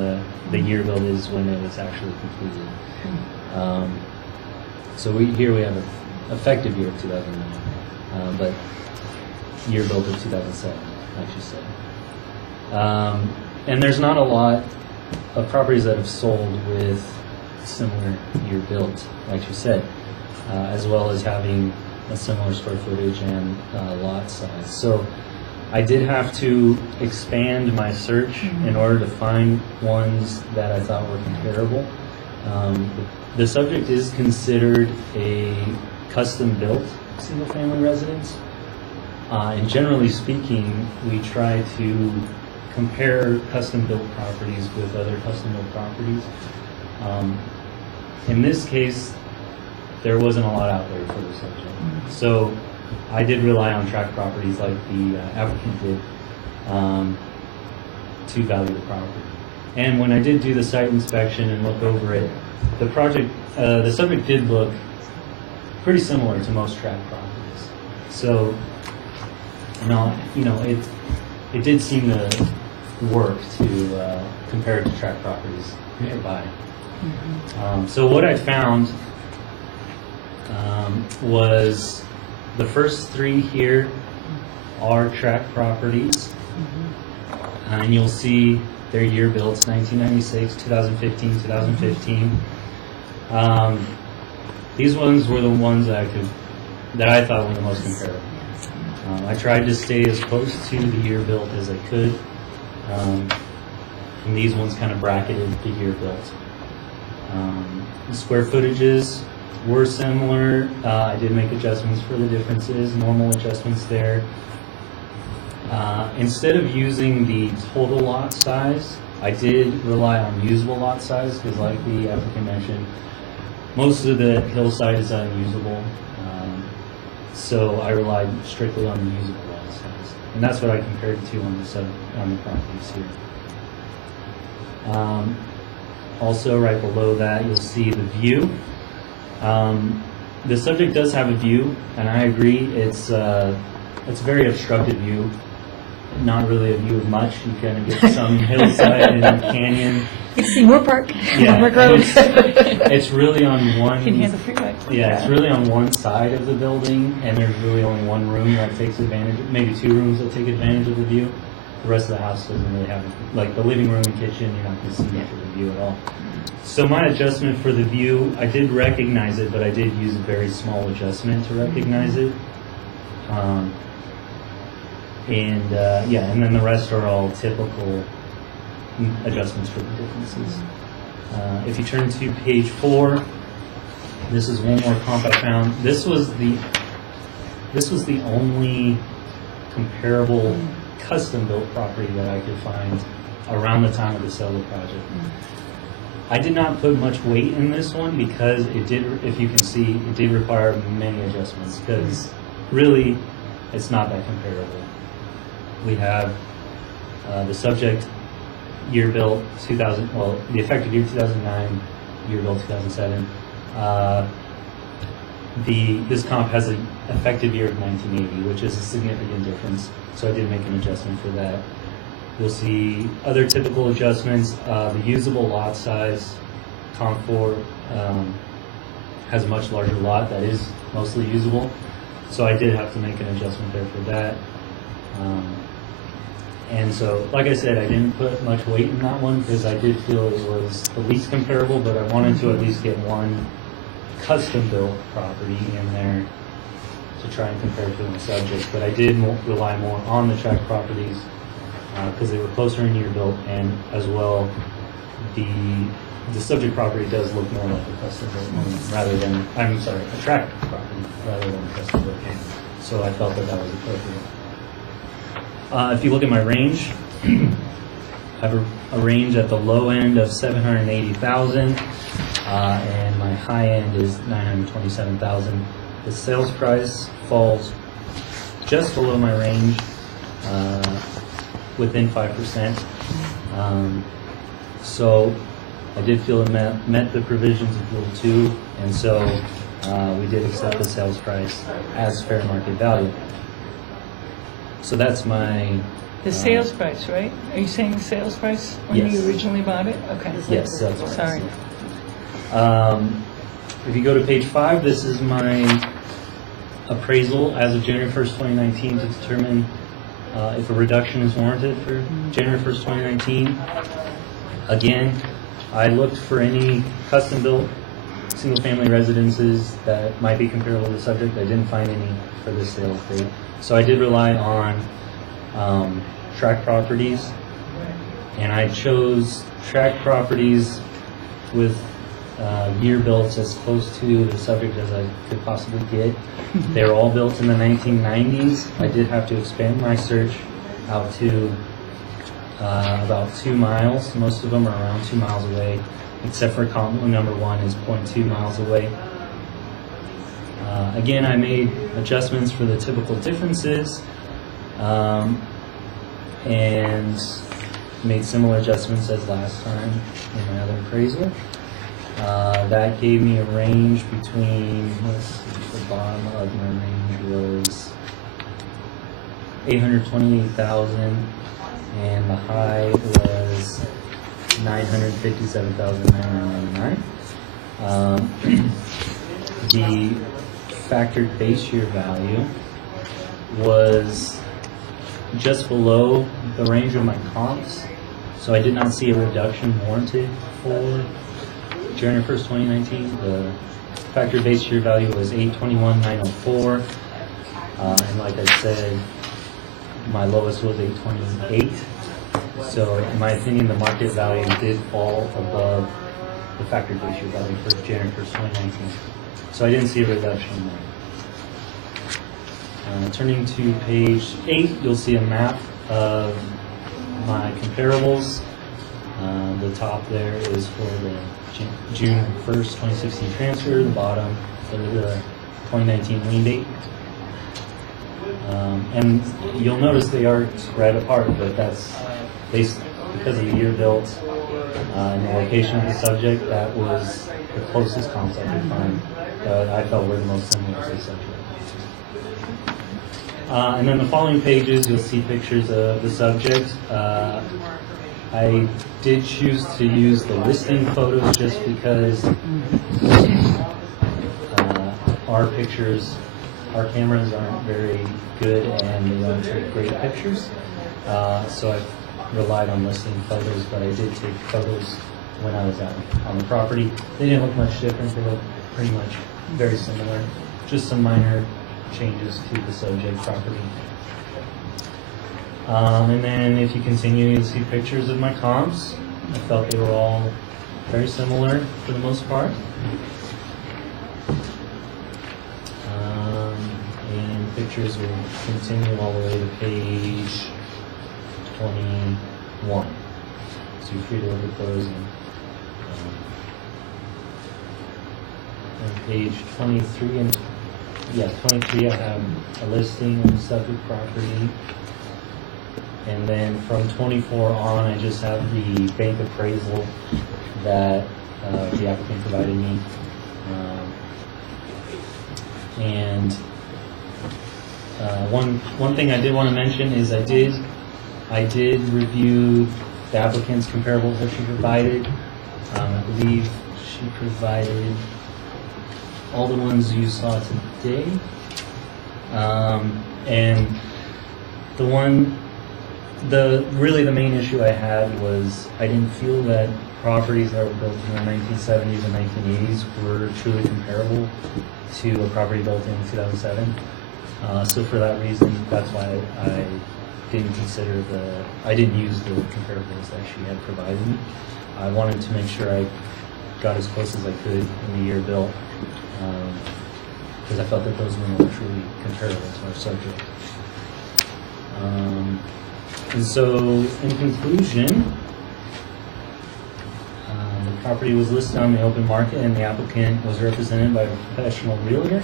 the year build is when it was actually completed. So here we have an effective year of 2009, but year build of 2007, like you said. And there's not a lot of properties that have sold with similar year built, like you said, as well as having a similar square footage and lot size. So I did have to expand my search in order to find ones that I thought were comparable. The subject is considered a custom-built single-family residence. And generally speaking, we try to compare custom-built properties with other custom-built properties. In this case, there wasn't a lot out there for the subject. So I did rely on tract properties like the applicant did to value the property. And when I did do the site inspection and look over it, the subject did look pretty similar to most tract properties. So, it did seem to work to compare it to tract properties nearby. So what I found was the first 3 here are tract properties, and you'll see their year builds: 1996, 2015, 2015. These ones were the ones that I thought were the most comparable. I tried to stay as close to the year built as I could, and these ones kind of bracketed the year built. The square footages were similar. I did make adjustments for the differences, normal adjustments there. Instead of using the total lot size, I did rely on usable lot size, because like the applicant mentioned, most of the hillside is unusable. So I relied strictly on the usable lot size. And that's what I compared it to on the properties here. Also, right below that, you'll see the view. The subject does have a view, and I agree, it's a very obstructed view. Not really a view of much. You kind of get some hillside and canyon. You see Moore Park, Yeah, Moore Road. It's really on one. You can hear the freeway. Yeah, it's really on one side of the building, and there's really only one room that takes advantage, maybe 2 rooms that take advantage of the view. The rest of the house doesn't really have, like the living room and kitchen, you're not going to see much of the view at all. So my adjustment for the view, I did recognize it, but I did use a very small adjustment to recognize it. And then the rest are all typical adjustments for the differences. If you turn to page 4, this is one more comp I found. This was the only comparable custom-built property that I could find around the time of the solar project. I did not put much weight in this one because it did, if you can see, it did require many adjustments because really it's not that comparable. We have the subject year built 2000, well, the effective year 2009, year built 2007. This comp has an effective year of 1980, which is a significant difference, so I did make an adjustment for that. You'll see other typical adjustments. The usable lot size, comp 4 has a much larger lot that is mostly usable, so I did have to make an adjustment there for that. And so, like I said, I didn't put much weight in that one because I did feel it was the least comparable, but I wanted to at least get one custom-built property in there to try and compare to the subject. But I did rely more on the tract properties because they were closer in year built, and as well, the subject property does look more like a custom-built one rather than, I'm sorry, a tract property rather than a custom-built one. So I felt that that was appropriate. If you look at my range, I have a range at the low end of 780,000, and my high end is 927,000. The sales price falls just below my range, within 5%. So I did feel it met the provisions of Rule 2, and so we did accept the sales price as fair market value. So that's my... The sales price, right? Are you saying the sales price when Yes. you originally bought it? Okay. Yes, sales price. Sorry. If you go to page 5, this is my appraisal as of January 1st, 2019 to determine if a reduction is warranted for January 1st, 2019. Again, I looked for any custom-built single-family residences that might be comparable to the subject. I didn't find any for this sales date. So I did rely on tract properties, and I chose tract properties with year built as close to the subject as I could possibly get. They were all built in the 1990s. I did have to expand my search out to about 2 miles. Most of them are around 2 miles away, except for column number 1 is 0.2 miles away. Again, I made adjustments for the typical differences, and made similar adjustments as last time in my other appraisal. That gave me a range between, let's see, the bottom of my range was 828,000, and the high was 957,999. The factored base year value was just below the range of my comps, so I did not see a reduction warranted for January 1st, 2019. The factored base year value was 821,904, and like I said, my lowest was 828. So in my opinion, the market value did fall above the factored base year value for January 1st, 2019. So I didn't see a reduction there. Turning to page 8, you'll see a map of my comparables. The top there is for the June 1st, 2016 transfer. The bottom for the 2019 lien date. And you'll notice they are spread apart, but that's based because of the year built and the location of the subject. That was the closest comps I could find that I felt were the most similar to the subject. And then the following pages, you'll see pictures of the subject. I did choose to use the listing photos just because our pictures, our cameras aren't very good and they don't take great pictures. So I relied on listing photos, but I did take photos when I was out on the property. They didn't look much different. They looked pretty much very similar. Just some minor changes to the subject property. And then if you continue, you'll see pictures of my comps. I felt they were all very similar for the most part. And pictures will continue all the way to page 21. So you're free to look at those. On page 23 and 23, I have a listing of the subject property. And then from 24 on, I just have the bank appraisal that the applicant provided me. And one thing I did want to mention is I did review the applicant's comparables that she provided. I believe she provided all the ones you saw today. And really the main issue I had was I didn't feel that properties that were built in the 1970s and 1980s were truly comparable to a property built in 2007. So for that reason, that's why I didn't use the comparables that she had provided me. I wanted to make sure I got as close as I could in the year built, because I felt that those weren't truly comparable to our subject. And so, in conclusion, the property was listed on the open market and the applicant was represented by a professional realtor.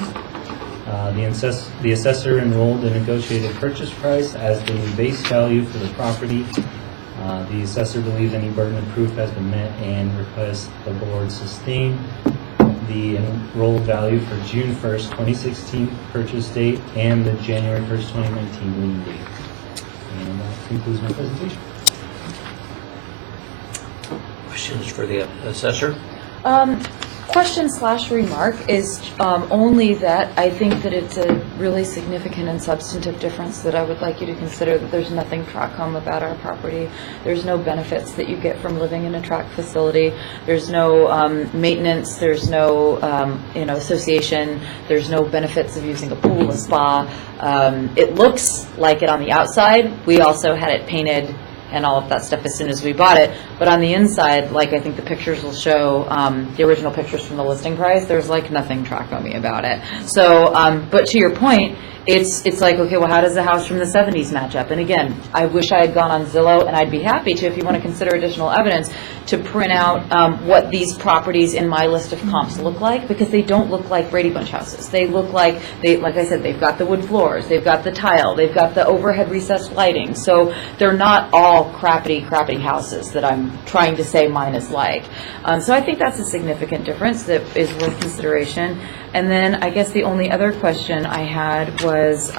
The assessor enrolled a negotiated purchase price as the base value for the property. The assessor believes any burden of proof has been met and requests the board sustain the enrolled value for June 1st, 2016 purchase date and the January 1st, 2019 lien date. And that concludes my presentation. Questions for the assessor? Question/remark is only that I think that it's a really significant and substantive difference that I would like you to consider, that there's nothing track home about our property. There's no benefits that you get from living in a track facility. There's no maintenance. There's no association. There's no benefits of using a pool, a spa. It looks like it on the outside. We also had it painted and all of that stuff as soon as we bought it. But on the inside, like I think the pictures will show, the original pictures from the listing price, there's like nothing track-o-me about it. So, but to your point, it's like, okay, well, how does the house from the 70s match up? And again, I wish I had gone on Zillow, and I'd be happy to, if you want to consider additional evidence, to print out what these properties in my list of comps look like, because they don't look like Brady Bunch houses. They look like, like I said, they've got the wood floors, they've got the tile, they've got the overhead recessed lighting. So they're not all crappy houses that I'm trying to say mine is like. So I think that's a significant difference that is worth consideration. And then I guess the only other question I had was,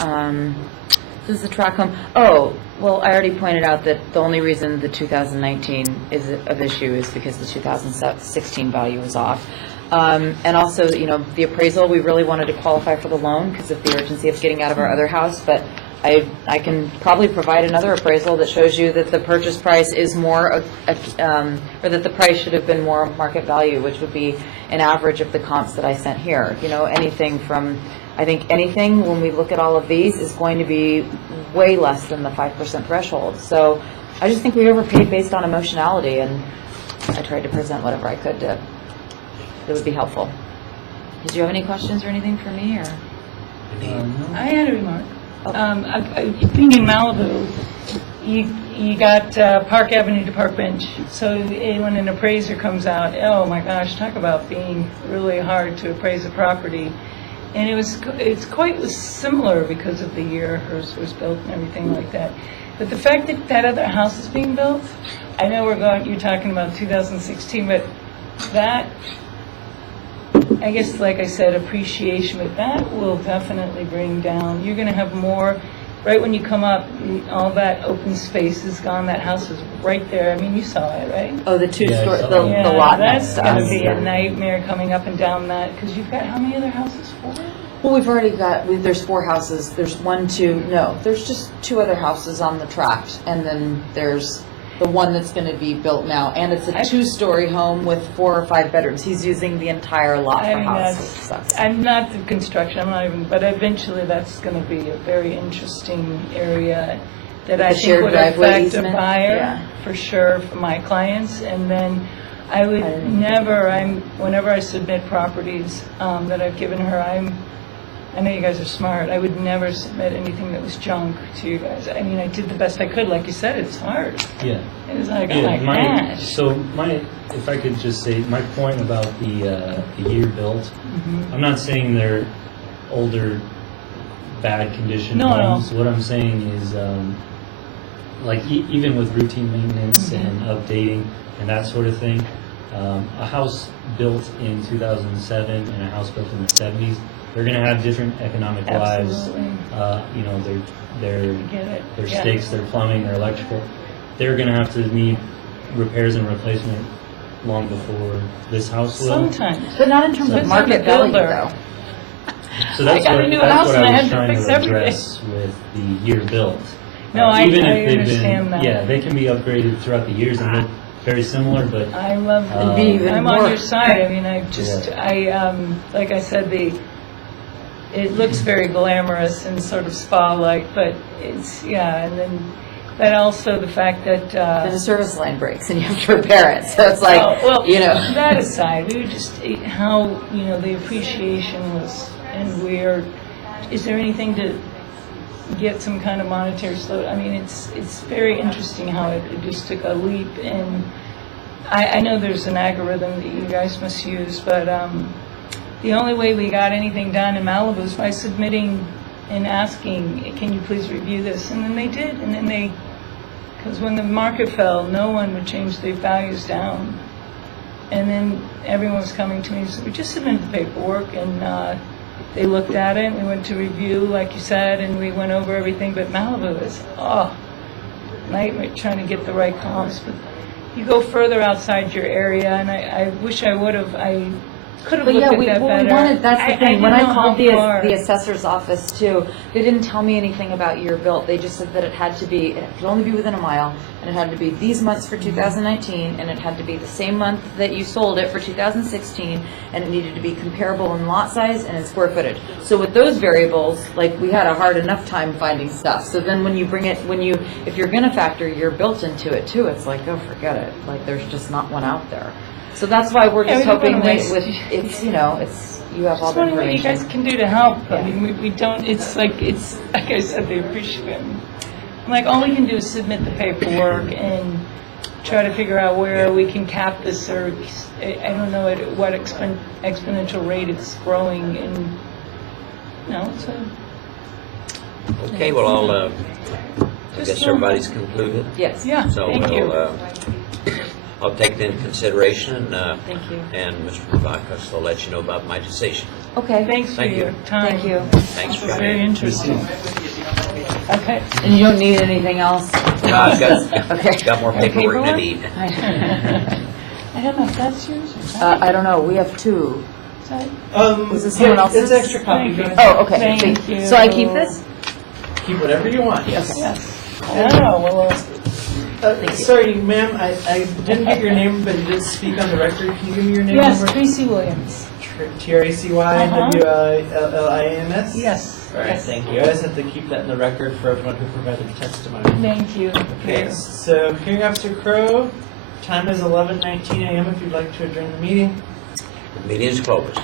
does the track home? Oh, well, I already pointed out that the only reason the 2019 is of issue is because the 2016 value is off. And also, the appraisal, we really wanted to qualify for the loan because of the urgency of getting out of our other house, but I can probably provide another appraisal that shows you that the purchase price is more, or that the price should have been more market value, which would be an average of the comps that I sent here. Anything from, I think anything, when we look at all of these, is going to be way less than the 5% threshold. So I just think we overpaid based on emotionality, and I tried to present whatever I could that would be helpful. Did you have any questions or anything for me, or? I had a remark. Being in Malibu, you got Park Avenue to Park Bench. So when an appraiser comes out, oh my gosh, talk about being really hard to appraise a property. And it's quite similar because of the year hers was built and everything like that. But the fact that that other house is being built, I know you're talking about 2016, but that, I guess, like I said, appreciation, but that will definitely bring down, you're going to have more, right when you come up, all that open space is gone, that house is right there, I mean, you saw it, right? Oh, the the lot next That's to going us. to be a nightmare coming up and down that, because you've got, how many other houses? 4? Well, we've already got, there's 4 houses, there's 1, 2, no, there's just 2 other houses on the tract, and then there's the one that's going to be built now. And it's a 2-story home with 4 or 5 bedrooms. He's using the entire lot I for mean, house. that's, which sucks. I'm not the construction, I'm not even, but eventually that's gonna be a very interesting area that I The think shared would driveway affect a easement? Yeah. buyer, for sure, for my clients. And then I would didn't never, whenever I submit properties that I've given her, I know you guys are smart, I would never submit anything that was junk to you guys. I mean, I did the best I could, like you said, it's hard. Yeah. It was like, oh my Yeah, gosh. if I could just say, my point about the year built, I'm not saying they're older, bad condition No, no. homes. What I'm saying is, like, even with routine maintenance and updating and that sort of thing, a house built in 2007 and a house built in the 70s, they're going to have different economic lives. Absolutely. You know, their Get it. their Yeah. stakes, their plumbing, their electrical, they're going to have to need repairs and replacement long before this house will. Sometimes. But not in terms of Depends on market the value, builder. though. So that's I got a what, new that's house what and I I had was to trying fix to everything. address with the year built. No, I Even I if they've understand been, that. yeah, they can be upgraded throughout the years and look very similar, but I love It'd be even I'm more. on your side. I mean, I just, like I said, it looks very glamorous and sort of spa-like, but it's, and then, but also the fact that, Then a service line breaks and you have to repair it. So it's like, well, you know. that aside, we were just, how, the appreciation was, and is there anything to get some kind of monetary slow? I mean, it's very interesting how it just took a leap. And I know there's an algorithm that you guys must use, but the only way we got anything done in Malibu was by submitting and asking, can you please review this? And then they did, and then because when the market fell, no one would change their values down. And then everyone was coming to me and said, we just submitted the paperwork, and they looked at it, and we went to review, like you said, and we went over everything. But Malibu is, nightmare trying to get the right comps. But you go further outside your area, and I wish I would have, I could have But looked yeah, at we that better. wanted, that's the thing, when I didn't know called how far. the assessor's office too, they didn't tell me anything about year built, they just said that it could only be within a mile, and it had to be these months for 2019, and it had to be the same month that you sold it for 2016, and it needed to be comparable in lot size and in square footage. So with those variables, like, we had a hard enough time finding stuff, so then when you bring it, if you're gonna factor year built into it too, it's like, oh, forget it, like, there's just not one out there. So that's why we're Yeah, just we don't hoping wanna that waste- with, it's, you have all Just the wondering what you guys information. can do to help. I Yeah. mean, we don't, it's like I said, they appreciate it. I'm like, all we can do is submit the paperwork and try to figure out where we can cap this, or I don't know at what exponential rate it's growing, and, so. Okay, well, I Just guess one- everybody's concluded. Yes. Yeah, So thank you. I'll take that into consideration, Thank you. and Mr. Provakis will let you know about my decision. Okay. Thanks for Thank you. your time. Thank you. Thanks for It's coming very in. interesting. Okay. And you don't need anything else? No, I've got, Okay. got more paperwork than I need. I don't know if that's yours or not. I don't know, we have two. Was this Yeah, someone else's? It's extra copy. Thank you. Oh, okay. Thank you. So I keep this? Keep whatever you want, yes. Yes. Oh, well, Sorry, ma'am, I didn't get your name, but you did speak on the record. Can you give me your name? yes, one more- Tracy Williams. TRACYWLLIAMS? Yes. All right, Yes. thank you. I just have to keep that in the record for everyone who provided testimony. Thank you. Okay, so hearing Officer Crowe, time is 11:19 a.m. if you'd like to adjourn the meeting. The meeting is closed.